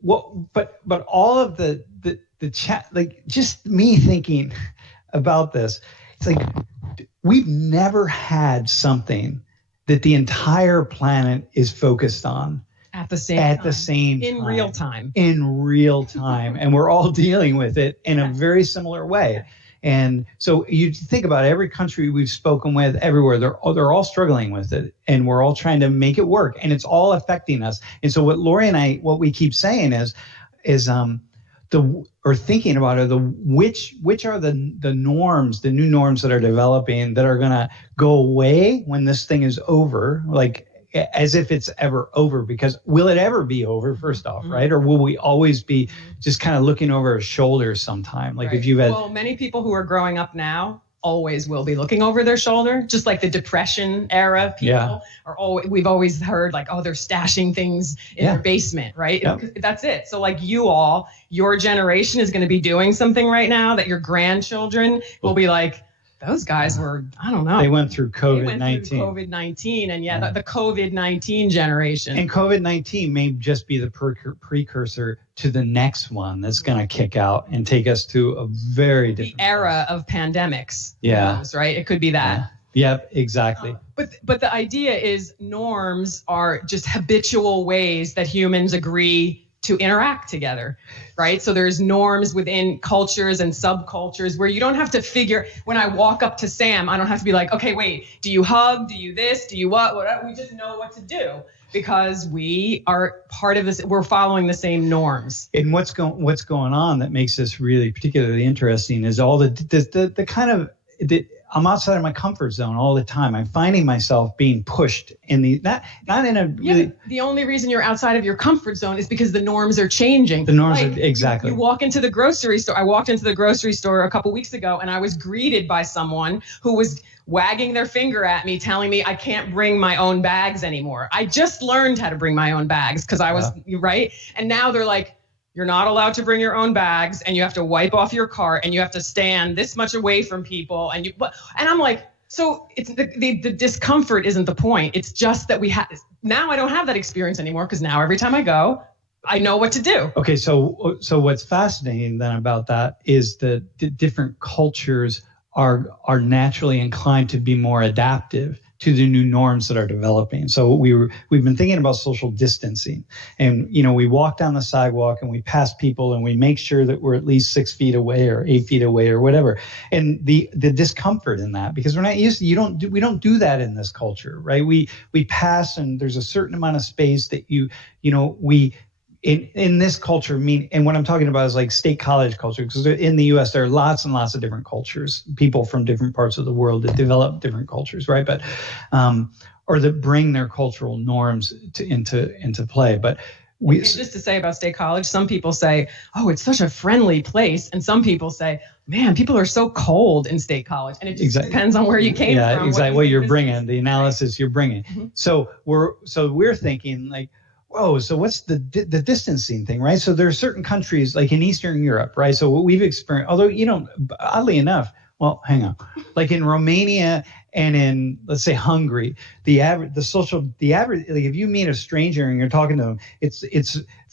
what? But all of the chat, like just me thinking about this, it's like we've never had something that the entire planet is focused on at the same time. in real time, and we're all dealing with it in a very similar way. And so you think about every country we've spoken with everywhere, they're all struggling with it, and we're all trying to make it work, and it's all affecting us. And so what Lori and what we keep saying is thinking about which are the norms, the new norms that are developing that are going to go away when this thing is over, like as if it's ever over, because will it ever be over, first off, right? Or will we always be just kind of looking over our shoulders sometime? Like if you've had... Well, many people who are growing up now always will be looking over their shoulder, just like the Depression era people we've always heard like, oh, they're stashing things in their basement, right? That's it. So like your generation is going to be doing something right now that your grandchildren will be like, those guys were, I don't know. They went through COVID-19. And the COVID-19 generation. And COVID-19 may just be the precursor to the next one that's going to kick out and take us to a very different era of pandemics. Yeah. Right? It could be that. Yep, exactly. But the idea is norms are just habitual ways that humans agree to interact together, right? So there's norms within cultures and subcultures where you don't have to figure, when I walk up to Sam, I don't have to be like, okay, wait, do you hug? Do you this? Do you what? We just know what to do because we are part of this. We're following the same norms. And what's going on that makes this really particularly interesting is all the kind of... I'm outside of my comfort zone all the time. I'm finding myself being pushed in not in a really... The only reason you're outside of your comfort zone is because the norms are changing. The norms are exactly. You walk into the grocery store. I walked into the grocery store a couple weeks ago, and I was greeted by someone who was wagging their finger at me, telling me I can't bring my own bags anymore. I just learned how to bring my own bags because I was right, and now they're like, you're not allowed to bring your own bags, and you have to wipe off your cart, and you have to stand this much away from people, and I'm like, so it's the discomfort isn't the point. It's just that now I don't have that experience anymore because now every time I go, I know what to do. Okay, so what's fascinating then about that is that the different cultures are naturally inclined to be more adaptive to the new norms that are developing. So we've been thinking about social distancing, and we walk down the sidewalk and we pass people and we make sure that we're at least 6 feet away or 8 feet away or whatever. And the discomfort in that, because we're not used to, we don't do that in this culture, right? We pass and there's a certain amount of space that we in this culture, and what I'm talking about is like state college culture, because in the U.S. there are lots and lots of different cultures, people from different parts of the world that develop different cultures, right? But or that bring their cultural norms into play. But just to say about state college, some people say, "Oh, it's such a friendly place," and some people say, "Man, people are so cold in state college," and it just depends on where you came from. Yeah, exactly. What you're bringing, the analysis you're bringing. Mm-hmm. So we're thinking like, whoa, so what's the distancing thing, right? So there are certain countries like in Eastern Europe, right? So what we've experienced, although, oddly enough, well, hang on, like in Romania and in, let's say, Hungary, the average, like if you meet a stranger and you're talking to them, it's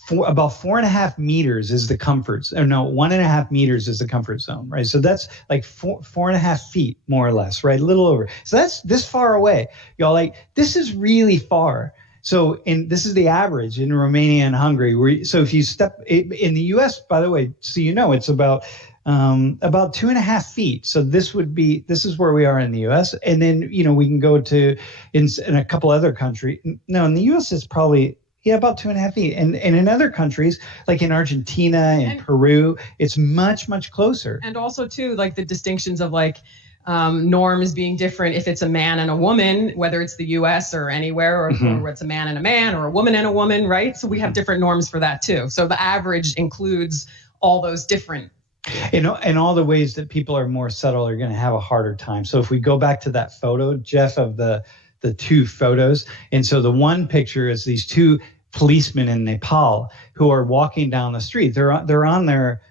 about 4.5 meters is the comfort zone. No, 1.5 meters is the comfort zone, right? So that's like 4.5 feet, more or less, right? A little over. So that's this far away. Y'all, like, this is really far. So this is the average in Romania and Hungary. So if you step in the U.S., by the way, so it's about 2.5 feet. So this is where we are in the U.S. And then we can go to in a couple other countries. No, in the U.S. it's probably about 2.5 feet. And in other countries like in Argentina and Peru, it's much, much closer. And also too, like the distinctions of like. Norms being different if it's a man and a woman, whether it's the U.S. or anywhere, or it's a man and a man or a woman and a woman, right? So we have different norms for that too. So the average includes all those different. And all the ways that people are more subtle are going to have a harder time. So if we go back to that photo, Jeff, of the two photos, and so the one picture is these two policemen in Nepal who are walking down the street. They're on their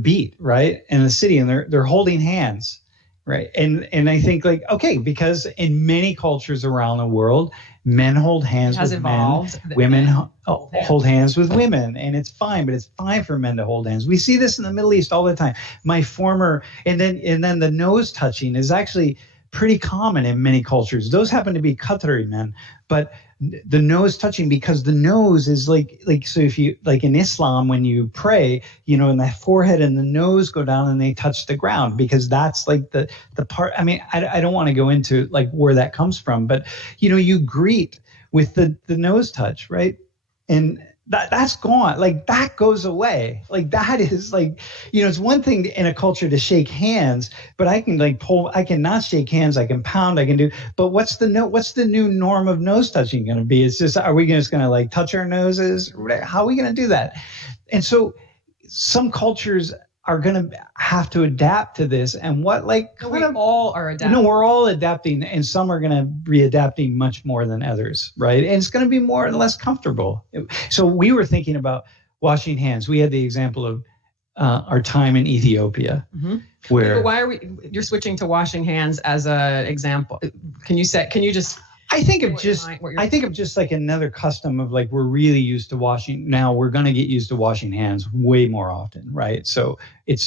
beat, right, in the city, and they're holding hands, right? And I think like, okay, because in many cultures around the world, men hold hands with men, women hold hands with women, and it's fine. But it's fine for men to hold hands. We see this in the Middle East all the time. And then the nose touching is actually pretty common in many cultures. Those happen to be Qatari men, but the nose touching, because the nose is like so if you like in Islam, when you pray, and the forehead and the nose go down and they touch the ground, because that's like the part. I mean, I don't want to go into like where that comes from, but you greet with the nose touch, right? And that's gone. Like that goes away. Like that is like, it's one thing in a culture to shake hands, but I can I can not shake hands. I can pound, I can do, but what's the new norm of nose touching going to be? It's just, are we just going to like touch our noses? How are we going to do that? And so some cultures are going to have to adapt to this. And all are adapting. No, we're all adapting, and some are going to be adapting much more than others, right? And it's going to be more and less comfortable. So we were thinking about washing hands. We had the example of our time in Ethiopia, where. But why you're switching to washing hands as an example? Can you just? I think of just like another custom of like, we're really used to washing. Now we're going to get used to washing hands way more often, right? So it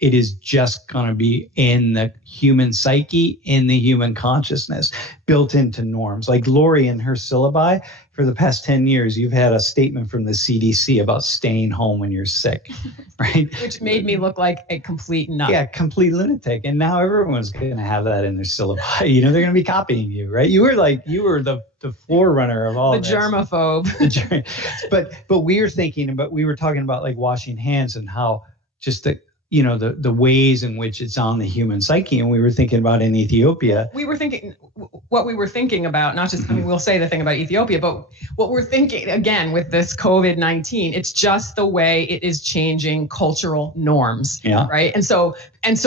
is just going to be in the human psyche, in the human consciousness, built into norms. Like Lori in her syllabi, for the past 10 years, you've had a statement from the CDC about staying home when you're sick, right? Which made me look like a complete nut. Yeah, complete lunatic. And now everyone's going to have that in their syllabi. They're going to be copying you, right? You were the forerunner of all the germaphobe. But we were talking about like washing hands and how just the ways in which it's on the human psyche. And we were thinking about in Ethiopia. What we were thinking about, not just, we'll say the thing about Ethiopia, but what we're thinking, again, with this COVID-19, it's just the way it is changing cultural norms, right? And so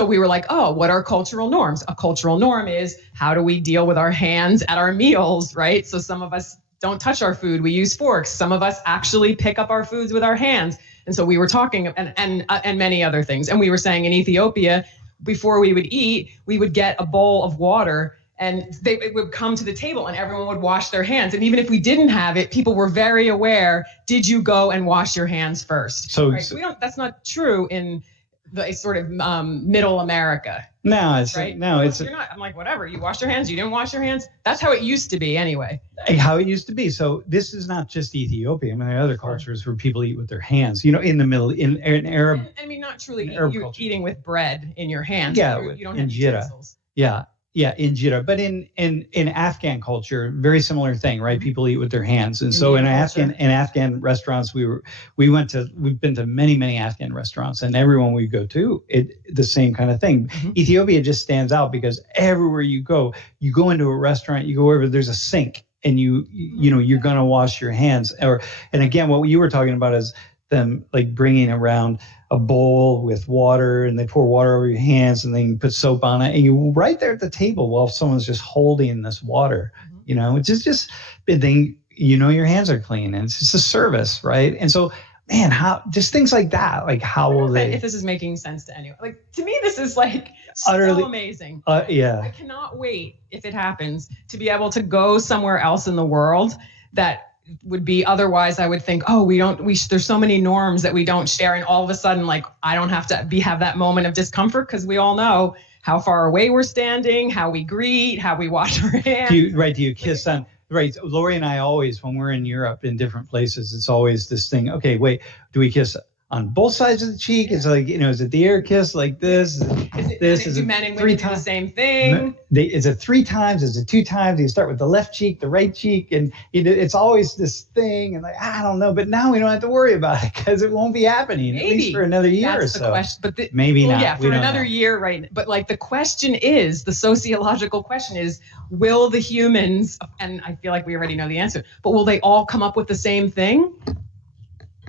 we were like, oh, what are cultural norms? A cultural norm is, how do we deal with our hands at our meals, right? So some of us don't touch our food, we use forks. Some of us actually pick up our foods with our hands. And so we were talking, and many other things. And we were saying in Ethiopia, before we would eat, we would get a bowl of water, and it would come to the table and everyone would wash their hands. And even if we didn't have it, people were very aware, did you go and wash your hands first? So that's not true in the sort of middle America. No, it's right. You're not. I'm like, whatever. You washed your hands. You didn't wash your hands. That's how it used to be, anyway. How it used to be. So this is not just Ethiopia. I mean, there are other cultures where people eat with their hands. In the middle, in Arab. I mean, not truly. You're eating with bread in your hands. Yeah, you don't have injera. utensils. Yeah, injera. But in Afghan culture, very similar thing, right? People eat with their hands, and so in Afghan restaurants, we've been to many Afghan restaurants, and everyone we go to, the same kind of thing. Mm-hmm. Ethiopia just stands out because everywhere you go into a restaurant, you go wherever there's a sink, and you're gonna wash your hands. And again, what you were talking about is them like bringing around a bowl with water, and they pour water over your hands, and then you put soap on it, and you right there at the table while someone's just holding this water, which is just then your hands are clean, and it's just a service, right? And so, man, how just things like that, like how will they? If this is making sense to anyone, like to me, this is like utterly so amazing. Yeah, I cannot wait, if it happens, to be able to go somewhere else in the world that would be otherwise I would think, oh, there's so many norms that we don't share, and all of a sudden, like, I don't have to have that moment of discomfort, because we all know how far away we're standing, how we greet, how we wash our hands. Do you kiss on? Right. Lori and I always, when we're in Europe in different places, it's always this thing. Okay, wait, do we kiss on both sides of the cheek? It's like, is it the air kiss like this? Is it men and women do the same thing? Is it 3 times? Is it 2 times? Do you start with the left cheek, the right cheek? And it's always this thing. And like, I don't know. But now we don't have to worry about it, because it won't be happening, at least for another year or so. That's the question. But maybe not. Yeah, for another year, right? But like the sociological question is, will the humans, and I feel like we already know the answer, but will they all come up with the same thing?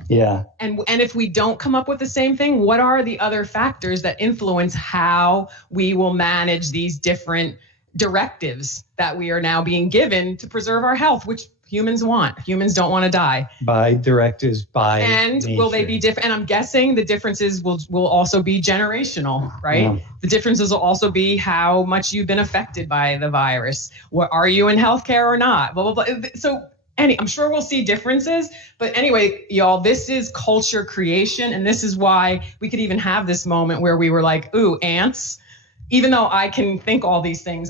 Yeah. And if we don't come up with the same thing, what are the other factors that influence how we will manage these different directives that we are now being given to preserve our health, which Humans don't want to die. By directives, by and nature. will they be different? And I'm guessing the differences will also be generational, right? Yeah. The differences will also be how much you've been affected by the virus. What are you in healthcare or not? Blah blah blah. So I'm sure we'll see differences, but anyway, y'all, this is culture creation, and this is why we could even have this moment where we were like, ooh, ants. Even though I can think all these things,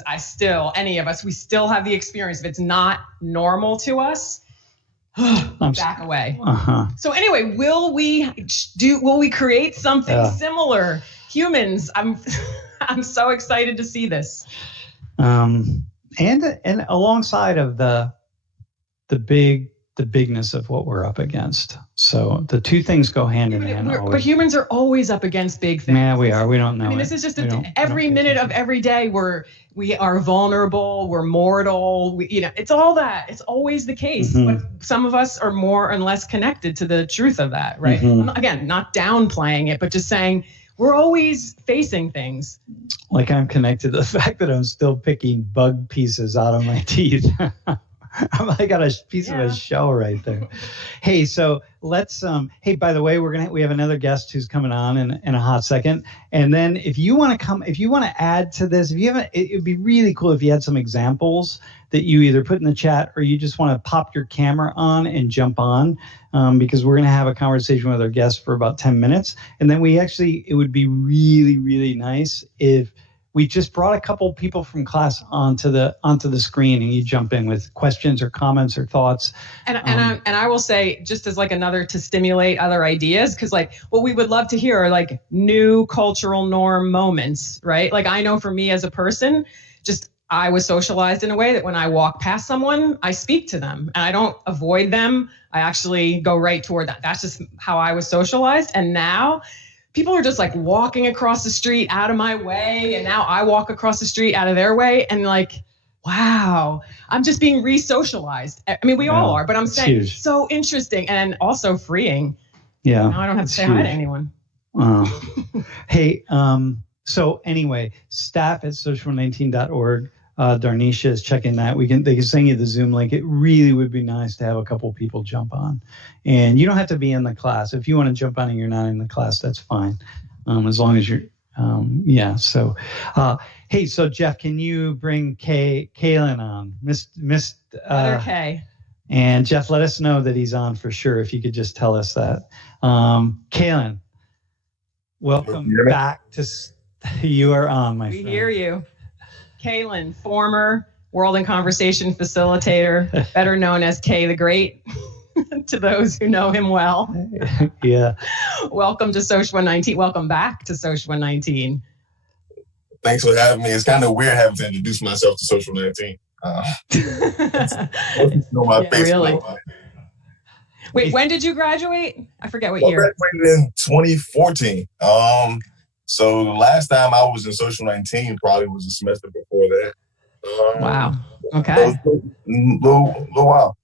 any of us, we still have the experience. If it's not normal to us, back away. So anyway, will we create something similar? Humans, I'm so excited to see this. And alongside of the bigness of what we're up against. So the two things go hand in hand. But humans are always up against big things. Yeah, we are. We don't know. I mean, this is just every minute of every day we are vulnerable, we're mortal. It's all that. It's always the case. But some of us are more and less connected to the truth of that, right? Again, not downplaying it, but just saying we're always facing things. Like I'm connected to the fact that I'm still picking bug pieces out of my teeth. I got a piece of a shell right there. Hey, so let's hey, by the way, we have another guest who's coming on in a hot second. And then if you want to add to this, it would be really cool if you had some examples that you either put in the chat or you just want to pop your camera on and jump on, because we're going to have a conversation with our guest for about 10 minutes. And then it would be really, really nice if we just brought a couple people from class onto the screen, and you jump in with questions or comments or thoughts. And I will say, just as like another to stimulate other ideas, because like what we would love to hear are like new cultural norm moments, right? Like I know for me as a person, just I was socialized in a way that when I walk past someone, I speak to them and I don't avoid them. I actually go right toward that. That's just how I was socialized. And now people are just like walking across the street out of my way. And now I walk across the street out of their way. And like, wow, I'm just being re-socialized. I mean, we all are, but I'm saying it's so interesting and also freeing. Yeah. Now I don't have to say hi to anyone. Hey, so anyway, staff at social19.org. Darnisha is checking that. They can send you the Zoom link. It really would be nice to have a couple people jump on. And you don't have to be in the class. If you want to jump on and you're not in the class, that's fine. As long as you're, So, hey, so Jeff, can you bring Kaylin on? Miss K. And Jeff, let us know that he's on for sure. If you could just tell us that. Kaylin, welcome back to. You are on, my friend. We hear you. Kaylin, former World in Conversation facilitator, better known as Kay the Great, to those who know him well. Yeah. Welcome to Social 119. Welcome back to Social 119. Thanks for having me. It's kind of weird having to introduce myself to Social 19. Know my face. Really? Wait, when did you graduate? I forget what year. I graduated in 2014. So the last time I was in Social 19 probably was a semester before that. Wow. Okay. Little while.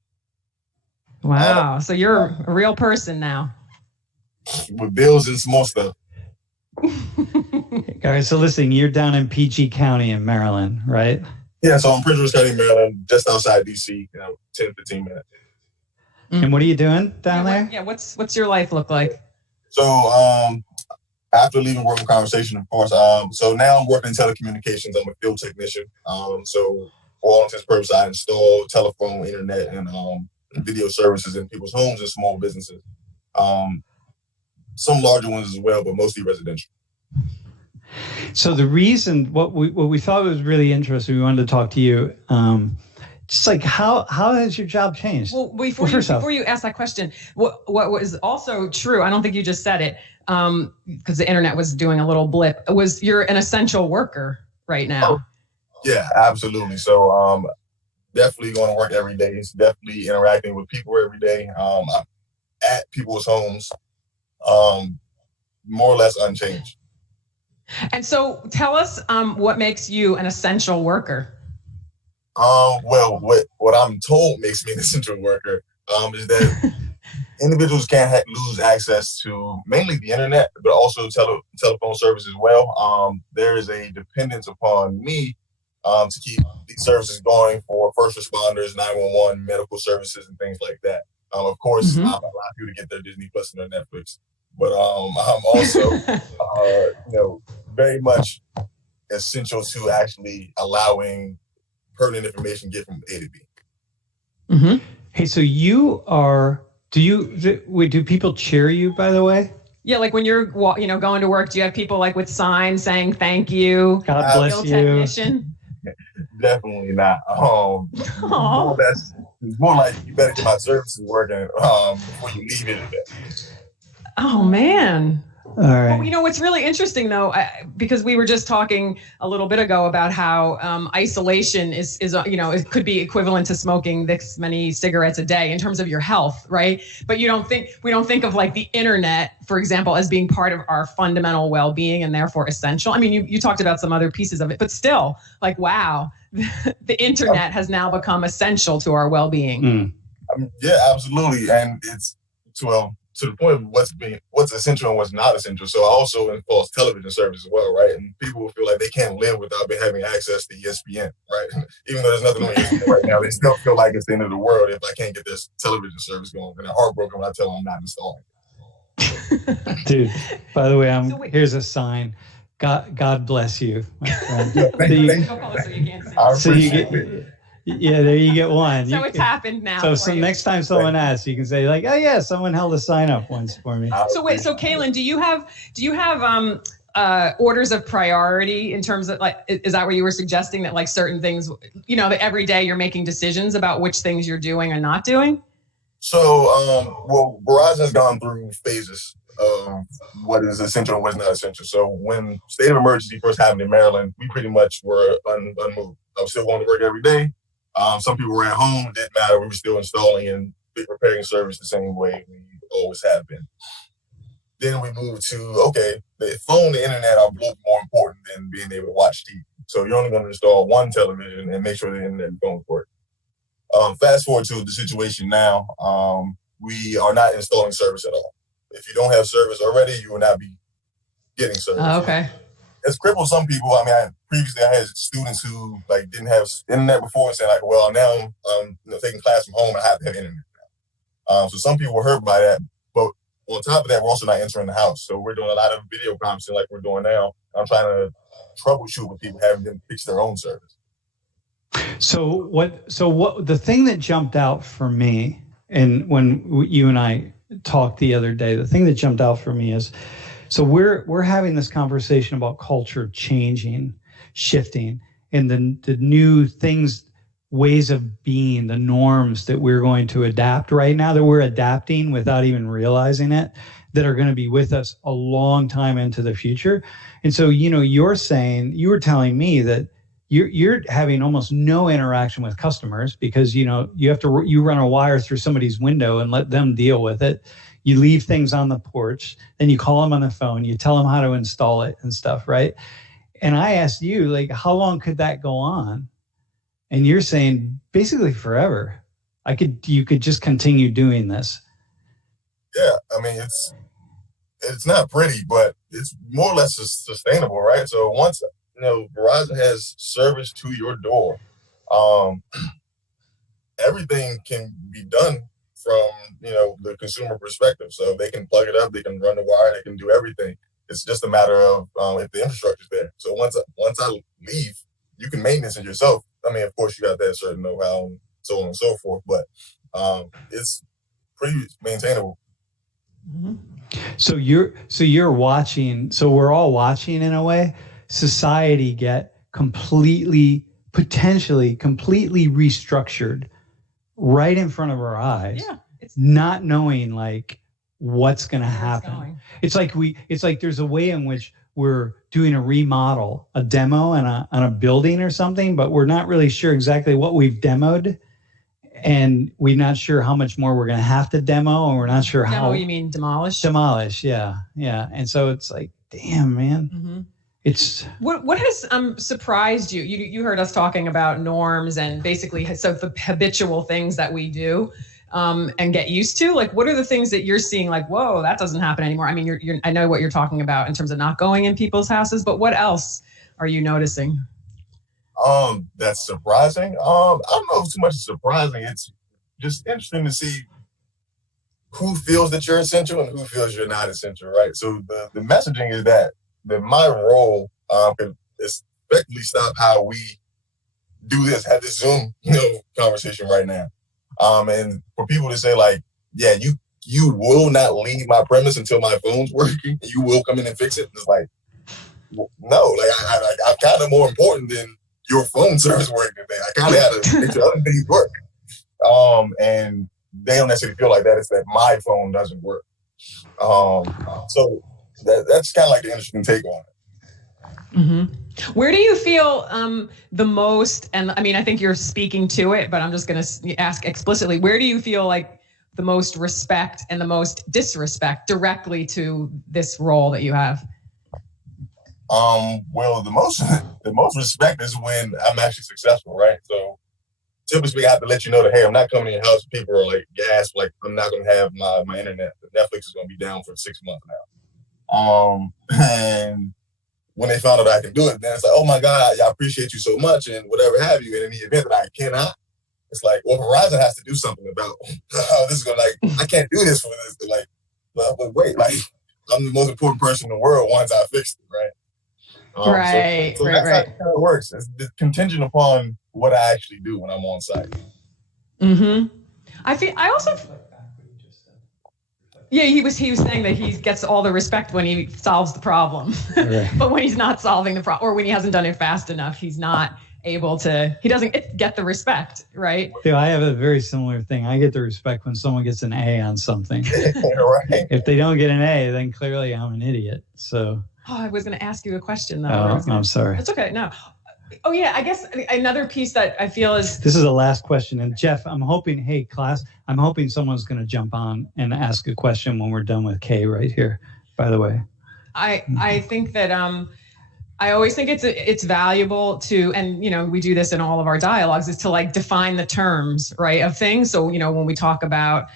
Wow. So you're a real person now. With bills and small stuff. All right. So listen, you're down in PG County in Maryland, right? Yeah. So I'm Prince George County, Maryland, just outside DC, 10, 15 minutes. And what are you doing down there? What's your life look like? So, after leaving World of Conversation, of course, so now I'm working in telecommunications. I'm a field technician. So for all intents and purposes, I install telephone, internet, and video services in people's homes and small businesses. Some larger ones as well, but mostly residential. So the reason, what we thought was really interesting, we wanted to talk to you, just like how has your job changed? Well, before you ask that question, what was also true, I don't think you just said it, because the internet was doing a little blip, was you're an essential worker right now. Oh, yeah, absolutely. So definitely going to work every day. It's definitely interacting with people every day. I'm at people's homes, more or less unchanged. And so tell us what makes you an essential worker. Well, what I'm told makes me an essential worker is that individuals can't lose access to mainly the internet, but also telephone service as well. There is a dependence upon me to keep these services going for first responders, 911, medical services, and things like that. Of course, I allow people to get their Disney Plus and their Netflix, but I'm also, very much essential to actually allowing pertinent information get from A to B. Mm-hmm. Hey, so do people cheer you, by the way? Yeah, like when you're going to work, do you have people like with signs saying thank you? God bless you. Technician? Definitely not. It's more like you better get my services working before you leave it today. Oh man. All right. Well, what's really interesting though, because we were just talking a little bit ago about how isolation is it could be equivalent to smoking this many cigarettes a day in terms of your health, right? But we don't think of like the internet, for example, as being part of our fundamental well-being and therefore essential. I mean, you talked about some other pieces of it, but still, like, wow, the internet has now become essential to our well-being. Yeah, absolutely, and it's to the point of what's essential and what's not essential. So I also enforce television service as well, right? And people will feel like they can't live without having access to ESPN, right? Even though there's nothing on ESPN right now, they still feel like it's the end of the world if I can't get this television service going. And they're heartbroken when I tell them I'm not installing it. Dude, by the way, here's a sign. God bless you, my friend. Yeah, there you get one. So it's happened now. So next time someone asks, you can say like, "Oh yeah, someone held a sign up once for me." So wait, so Kaylin, do you have orders of priority in terms of like, is that what you were suggesting, that like certain things, that every day you're making decisions about which things you're doing or not doing? So, Verizon has gone through phases of what is essential and what's not essential. So when state of emergency first happened in Maryland, we pretty much were unmoved. I was still going to work every day. Some people were at home. It didn't matter. We were still installing and repairing service the same way we always have been. Then we moved to, okay, the phone, the internet are both more important than being able to watch TV. So you're only going to install one television and make sure the internet is going to work. Fast forward to the situation now, we are not installing service at all. If you don't have service already, you will not be getting service. Oh, okay. It's crippled some people. I mean, previously I had students who like didn't have internet before and saying like, well, now I'm taking class from home and I have to have internet now. So some people were hurt by that. But on top of that, we're also not entering the house. So we're doing a lot of video conferencing like we're doing now. I'm trying to troubleshoot with people, having them fix their own service. So the thing that jumped out for me, and when you and I talked the other day, the thing that jumped out for me is, so we're having this conversation about culture changing, shifting, and the new things, ways of being, the norms that we're going to adapt right now, that we're adapting without even realizing it, that are going to be with us a long time into the future. And so, you were telling me that you're having almost no interaction with customers because, you run a wire through somebody's window and let them deal with it. You leave things on the porch, then you call them on the phone, you tell them how to install it and stuff, right? And I asked you, like, how long could that go on? And you're saying basically forever. You could just continue doing this. Yeah, I mean, it's not pretty, but it's more or less sustainable, right? So once Verizon has service to your door, everything can be done from the consumer perspective. So they can plug it up, they can run the wire, they can do everything. It's just a matter of if the infrastructure's there. So once I leave, you can maintenance it yourself. I mean, of course, you got that certain know-how and so on and so forth, but it's pretty maintainable. Mm-hmm. So you're watching. So we're all watching in a way. Society get potentially completely restructured right in front of our eyes. Yeah, not knowing like what's going to happen. It's like there's a way in which we're doing a remodel, a demo on a building or something, but we're not really sure exactly what we've demoed, and we're not sure how much more we're going to have to demo, and we're not sure how. Demo, you mean demolish? Demolish, yeah. And so it's like, damn, man. Mm-hmm. It's what has surprised you? You heard us talking about norms and basically the habitual things that we do and get used to. Like, what are the things that you're seeing? Like, whoa, that doesn't happen anymore. I mean, I know what you're talking about in terms of not going in people's houses, but what else are you noticing? That's surprising. I don't know if too much is surprising. It's just interesting to see who feels that you're essential and who feels you're not essential, right? So the messaging is that my role can effectively stop how we do this, have this Zoom, conversation right now. And for people to say like, yeah, you will not leave my premise until my phone's working. You will come in and fix it. It's like, well, no, like I'm kind of more important than your phone service working today. I kind of had to make sure other things work. And they don't necessarily feel like that. It's that my phone doesn't work. So that's kind of like the interesting take on it. Mm-hmm. Where do you feel the most, and I mean, I think you're speaking to it, but I'm just going to ask explicitly, where do you feel like the most respect and the most disrespect directly to this role that you have? Well, the most respect is when I'm actually successful, right? So typically I have to let you know that, hey, I'm not coming to your house. People are like gasped, like I'm not going to have my internet. Netflix is going to be down for 6 months now. And when they found out I can do it, then it's like, oh my God, I appreciate you so much and whatever have you. And in the event that I cannot, it's like, well, Verizon has to do something about how this is going to, like, I can't do this for this. They're like, well, but wait, like, I'm the most important person in the world once I fixed it, right? Right. So that's how it kind of works. It's contingent upon what I actually do when I'm on site. Mm-hmm. He was saying that he gets all the respect when he solves the problem, right. But when he's not solving the problem, or when he hasn't done it fast enough, he doesn't get the respect, right? Yeah, I have a very similar thing. I get the respect when someone gets an A on something. Right. If they don't get an A, then clearly I'm an idiot. So. Oh, I was going to ask you a question though. I'm sorry. It's okay. No. Oh yeah, I guess another piece that I feel is. This is the last question. And Jeff, I'm hoping, hey class, I'm hoping someone's going to jump on and ask a question when we're done with Kay right here, by the way. I think that, I always think it's valuable to, and we do this in all of our dialogues, is to like define the terms, right, of things. So, when we talk about,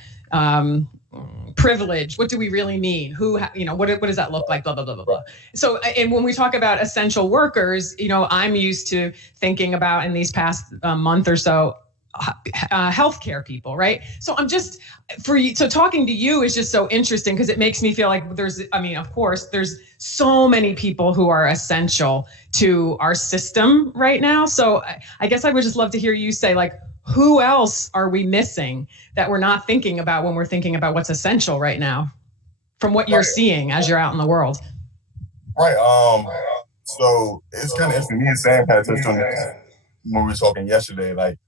privilege, what do we really mean? What does that look like? Blah, blah, blah, blah, blah. So, and when we talk about essential workers, I'm used to thinking about in these past month or so, healthcare people, right? So so talking to you is just so interesting because it makes me feel like of course, there's so many people who are essential to our system right now. So I guess I would just love to hear you say, like, who else are we missing that we're not thinking about when we're thinking about what's essential right now from what you're seeing as you're out in the world? Right. So it's kind of interesting. Me and Sam kind of touched on this when we were talking yesterday. Like,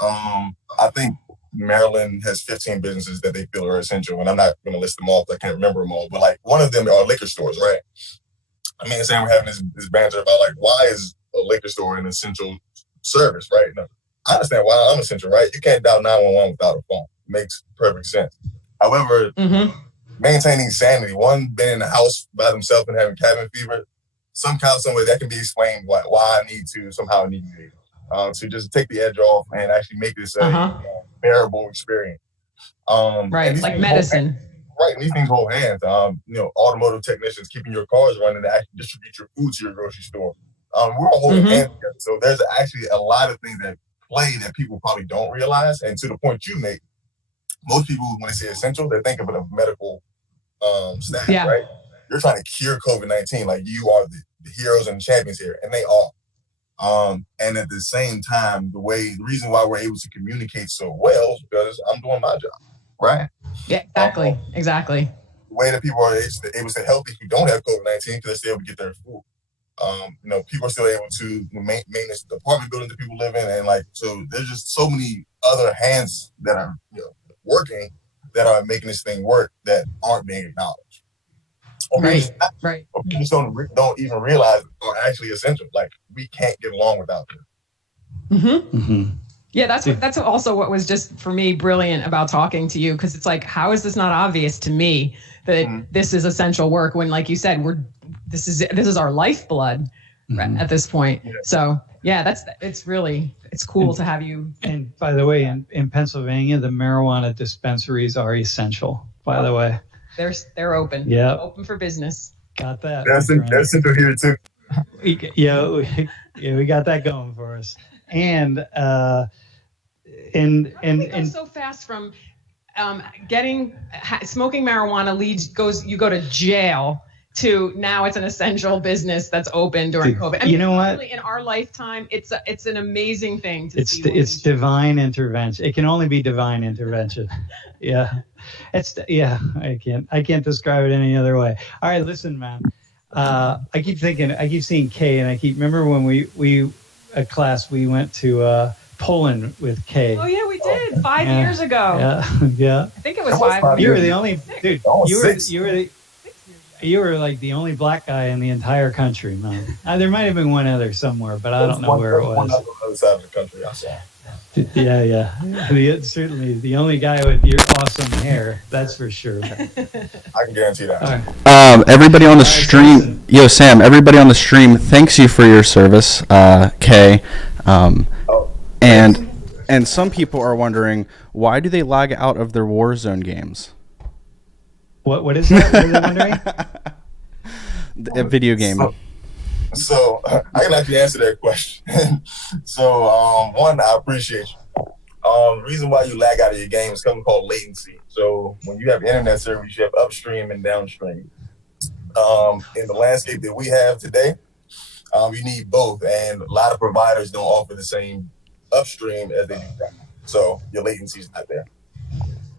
I think Maryland has 15 businesses that they feel are essential, and I'm not going to list them all because I can't remember them all. But like one of them are liquor stores, right? Me and Sam were having this banter about like, why is a liquor store an essential service, right? No, I understand why I'm essential, right? You can't dial 911 without a phone. It makes perfect sense. However, maintaining sanity, one being in the house by themselves and having cabin fever, somehow, some way that can be explained why I need to somehow alleviate. To just take the edge off and actually make this a bearable experience. Right, like medicine. Right, and these things hold hands. Automotive technicians keeping your cars running to actually distribute your food to your grocery store. We're all holding hands together. So there's actually a lot of things that play that people probably don't realize. And to the point you make, most people, when they say essential, they think of it as medical staff, right? You're trying to cure COVID-19. Like, you are the heroes and the champions here, and they are. And at the same time, the reason why we're able to communicate so well is because I'm doing my job, right? Yeah, exactly. The way that people are able to stay healthy who don't have COVID-19 because they're still able to get their food. People are still able to maintain the apartment buildings that people live in, and so there's just so many other hands that are working that are making this thing work that aren't being acknowledged. Or right. Or people just don't even realize are actually essential. Like, we can't get along without them. Yeah, that's also what was just for me brilliant about talking to you, because it's like, how is this not obvious to me that this is essential work when, like you said, this is our lifeblood at this point. Yeah. So yeah, it's cool to have you. And by the way, in Pennsylvania, the marijuana dispensaries are essential. By the way. They're open. Yeah. Open for business. Got that. That's essential here too. we got that going for us. And we go so fast from smoking marijuana you go to jail to now it's an essential business that's open during COVID. You know what? In our lifetime, it's an amazing thing to see. It's divine intervention. It can only be divine intervention. Yeah, I can't describe it any other way. All right, listen, man. I keep seeing Kay, and I remember when we at class we went to Poland with Kay. Oh yeah, we did 5 years ago. Yeah. I think it was 5. You were the only dude. You were like the only black guy in the entire country, man. There might have been one other somewhere, but I don't know where it was. One on the other side of the country, I saw. Yeah. Certainly the only guy with your awesome hair, that's for sure. I can guarantee that. Right. Everybody on the stream, Sam, everybody on the stream, thanks you for your service, Kay. And some people are wondering, why do they lag out of their Warzone games? What is that? What are they wondering? A video game. So I can actually answer that question. So one, I appreciate you. The reason why you lag out of your game is something called latency. So when you have internet service, you have upstream and downstream. In the landscape that we have today, you need both, and a lot of providers don't offer the same upstream as they do down. So your latency is not there.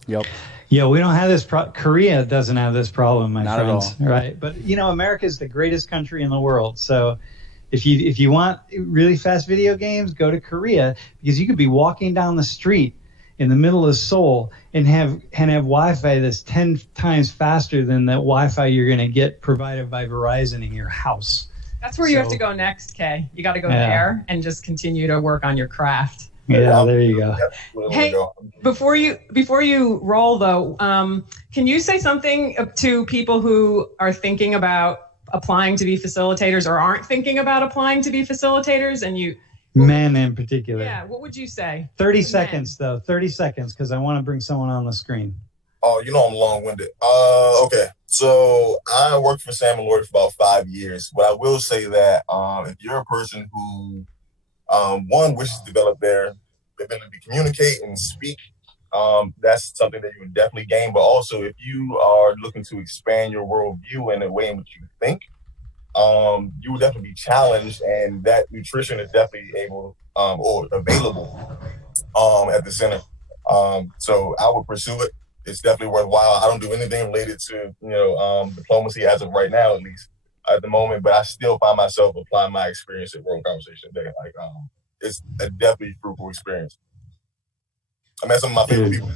Yep. Yeah, we don't have this. Korea doesn't have this problem, my Not friends. at all. Right, but America is the greatest country in the world. So, if you want really fast video games, go to Korea, because you could be walking down the street in the middle of Seoul and have Wi-Fi that's 10 times faster than the Wi-Fi you're going to get provided by Verizon in your house. That's where you have to go next, Kay. You got to go there and just continue to work on your craft. Yeah, there you go. Hey, before you roll though, can you say something to people who are thinking about applying to be facilitators or aren't thinking about applying to be facilitators? And men in particular. Yeah, what would you say? 30 seconds though. 30 seconds, because I want to bring someone on the screen. Oh, I'm long-winded. Okay, so I worked for Sam & Lloyd for about 5 years, but I will say that if you're a person who one wishes to develop their ability to communicate and speak, that's something that you would definitely gain. But also, if you are looking to expand your worldview in a way in which you think, you will definitely be challenged, and that nutrition is definitely able or available at the center. So I would pursue it. It's definitely worthwhile. I don't do anything related to diplomacy as of right now, at least at the moment, but I still find myself applying my experience at World Conversation today. Like it's a definitely fruitful experience. I met some of my favorite people.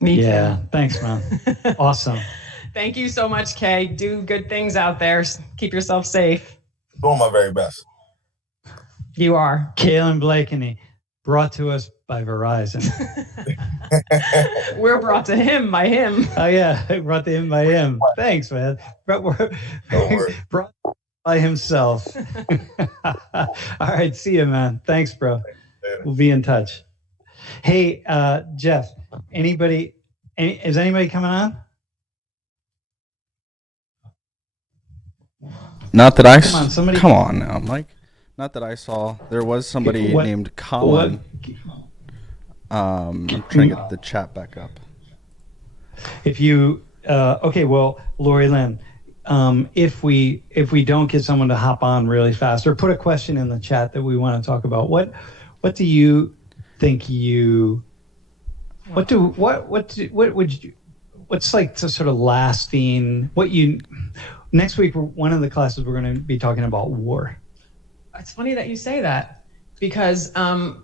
Me too. Yeah, thanks, man. Awesome. Thank you so much, Kay. Do good things out there. Keep yourself safe. Doing my very best. You are. Kaylin Blakeney, brought to us by Verizon. We're brought to him by him. Oh yeah, brought to him by him. Thanks, man. Brought by himself. All right, see you, man. Thanks, bro. We'll be in touch. Hey, Jeff, is anybody coming on? Not that I Come on, somebody. Come on now, Mike. Not that I saw. There was somebody named Colin. I'm trying to get the chat back up. If you okay, well, Lori Lynn, if we don't get someone to hop on really fast, or put a question in the chat that we want to talk about, what do you think what's like the sort of lasting next week? One of the classes we're going to be talking about war. It's funny that you say that, because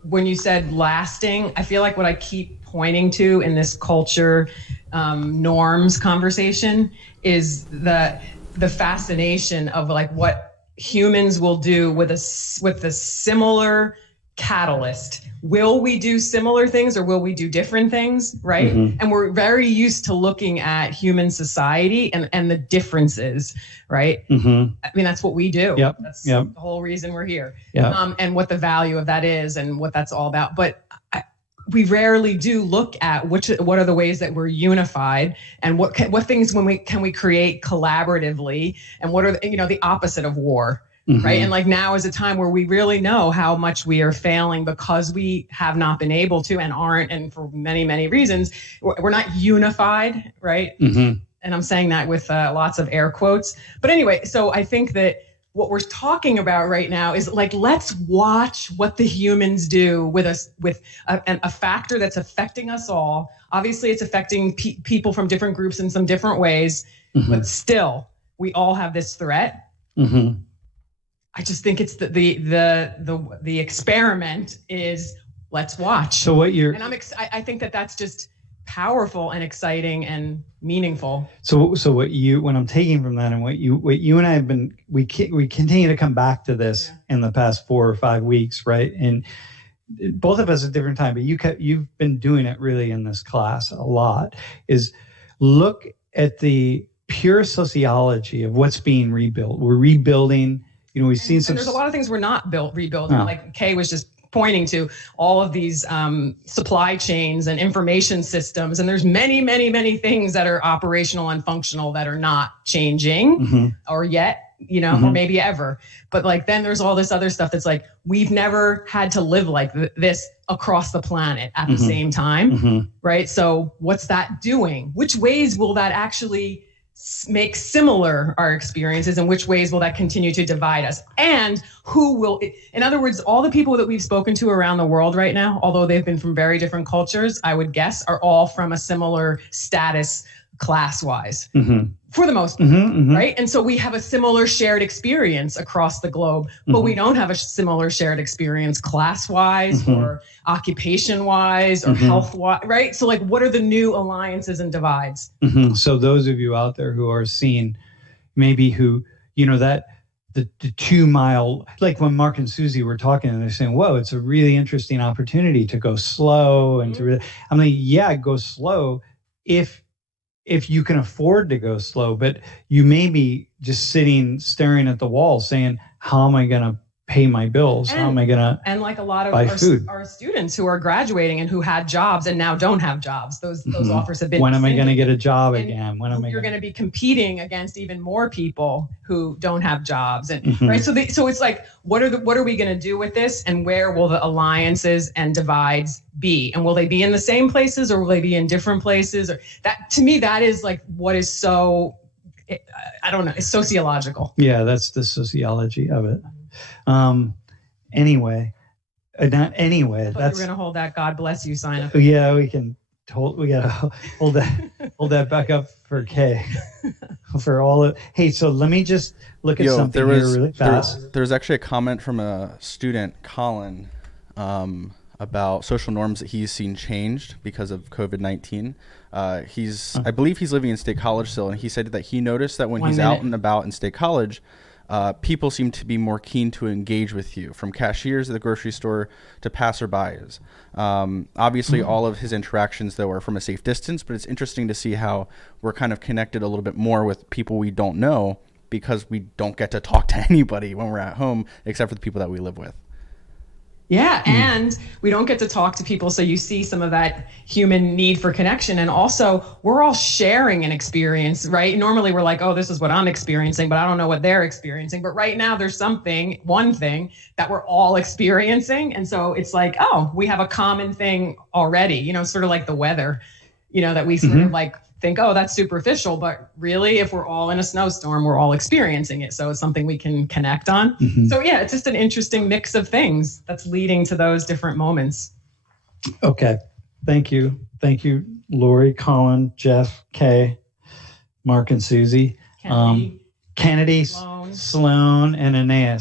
when you said lasting, I feel like what I keep pointing to in this culture norms conversation is the fascination of like what humans will do with a similar catalyst. Will we do similar things or will we do different things, right? Mm-hmm. And we're very used to looking at human society and the differences, right? Mm-hmm. I mean, that's what we do. Yep. That's the whole reason we're here. Yep. And what the value of that is and what that's all about. But we rarely do look at what are the ways that we're unified, and what things can we create collaboratively, and what are the opposite of war. Mm-hmm. Right. And like now is a time where we really know how much we are failing because we have not been able to and aren't. And for many, many reasons, we're not unified. Right. Mm-hmm. And I'm saying that with lots of air quotes. But anyway, so I think that what we're talking about right now is like, let's watch what the humans do with us, with a factor that's affecting us all. Obviously, it's affecting people from different groups in some different ways, mm-hmm. but still, we all have this threat. Mm-hmm. I just think it's the experiment is let's watch. So what you're and I think that's just powerful and exciting and meaningful. So what when I'm taking from that, and what you and I have been, we continue to come back to this in the past 4 or 5 weeks, right? And both of us at different time, but you've been doing it really in this class a lot. Is look at the pure sociology of what's being rebuilt. We're rebuilding. We've seen some. And there's a lot of things we're not rebuilding. Oh. Like Kay was just pointing to all of these supply chains and information systems. And there's many, many, many things that are operational and functional that are not changing mm-hmm. or yet, mm-hmm. or maybe ever. But like, then there's all this other stuff that's like, we've never had to live like this across the planet at mm-hmm. the same time. Mm-hmm. Right. So what's that doing? Which ways will that actually make similar our experiences, and which ways will that continue to divide us? And who will, in other words, all the people that we've spoken to around the world right now, although they've been from very different cultures, I would guess, are all from a similar status class-wise, mm-hmm. for the most part, mm-hmm, mm-hmm. right? And so we have a similar shared experience across the globe, but mm-hmm. we don't have a similar shared experience class-wise mm-hmm. or occupation-wise or mm-hmm. health-wise, right? So like, what are the new alliances and divides? Mm-hmm. So those of you out there who are seeing, maybe that the 2 mile, like when Mark and Susie were talking and they're saying, whoa, it's a really interesting opportunity to go slow and to really, I'm like, yeah, go slow if you can afford to go slow, but you may be just staring at the wall saying, how am I going to pay my bills? How am I going to And like a lot of our students who are graduating and who had jobs and now don't have jobs, those mm-hmm. offers have been When am I going to get a job again? You're going to be competing against even more people who don't have jobs, and mm-hmm. right. So it's like, what are we going to do with this, and where will the alliances and divides be, and will they be in the same places or will they be in different places? Or that, to me, that is like what is so, I don't know, it's sociological. Yeah, that's the sociology of it. Anyway, not anyway. That's we're gonna hold that God bless you sign up. Yeah, we gotta hold that back up for Kay. For all of. Hey, so let me just look at something here really fast. There was actually a comment from a student, Colin, about social norms that he's seen changed because of COVID-19. I believe he's living in State College still, and he said that he noticed that when he's out and about in State College, people seem to be more keen to engage with you, from cashiers at the grocery store to passerbys. Obviously, all of his interactions, though, are from a safe distance, but it's interesting to see how we're kind of connected a little bit more with people we don't know, because we don't get to talk to anybody when we're at home, except for the people that we live with. Yeah, and we don't get to talk to people, so you see some of that human need for connection. And also, we're all sharing an experience, right? Normally, we're like, oh, this is what I'm experiencing, but I don't know what they're experiencing. But right now, there's one thing that we're all experiencing. And so it's like, oh, we have a common thing already, sort of like the weather, that we sort of like think, oh, that's superficial. But really, if we're all in a snowstorm, we're all experiencing it. So it's something we can connect on. Mm-hmm. So yeah, it's just an interesting mix of things that's leading to those different moments. Okay. Thank you. Thank you, Lori, Colin, Jeff, Kay, Mark, and Susie. Kennedy, Sloan, and Aeneas.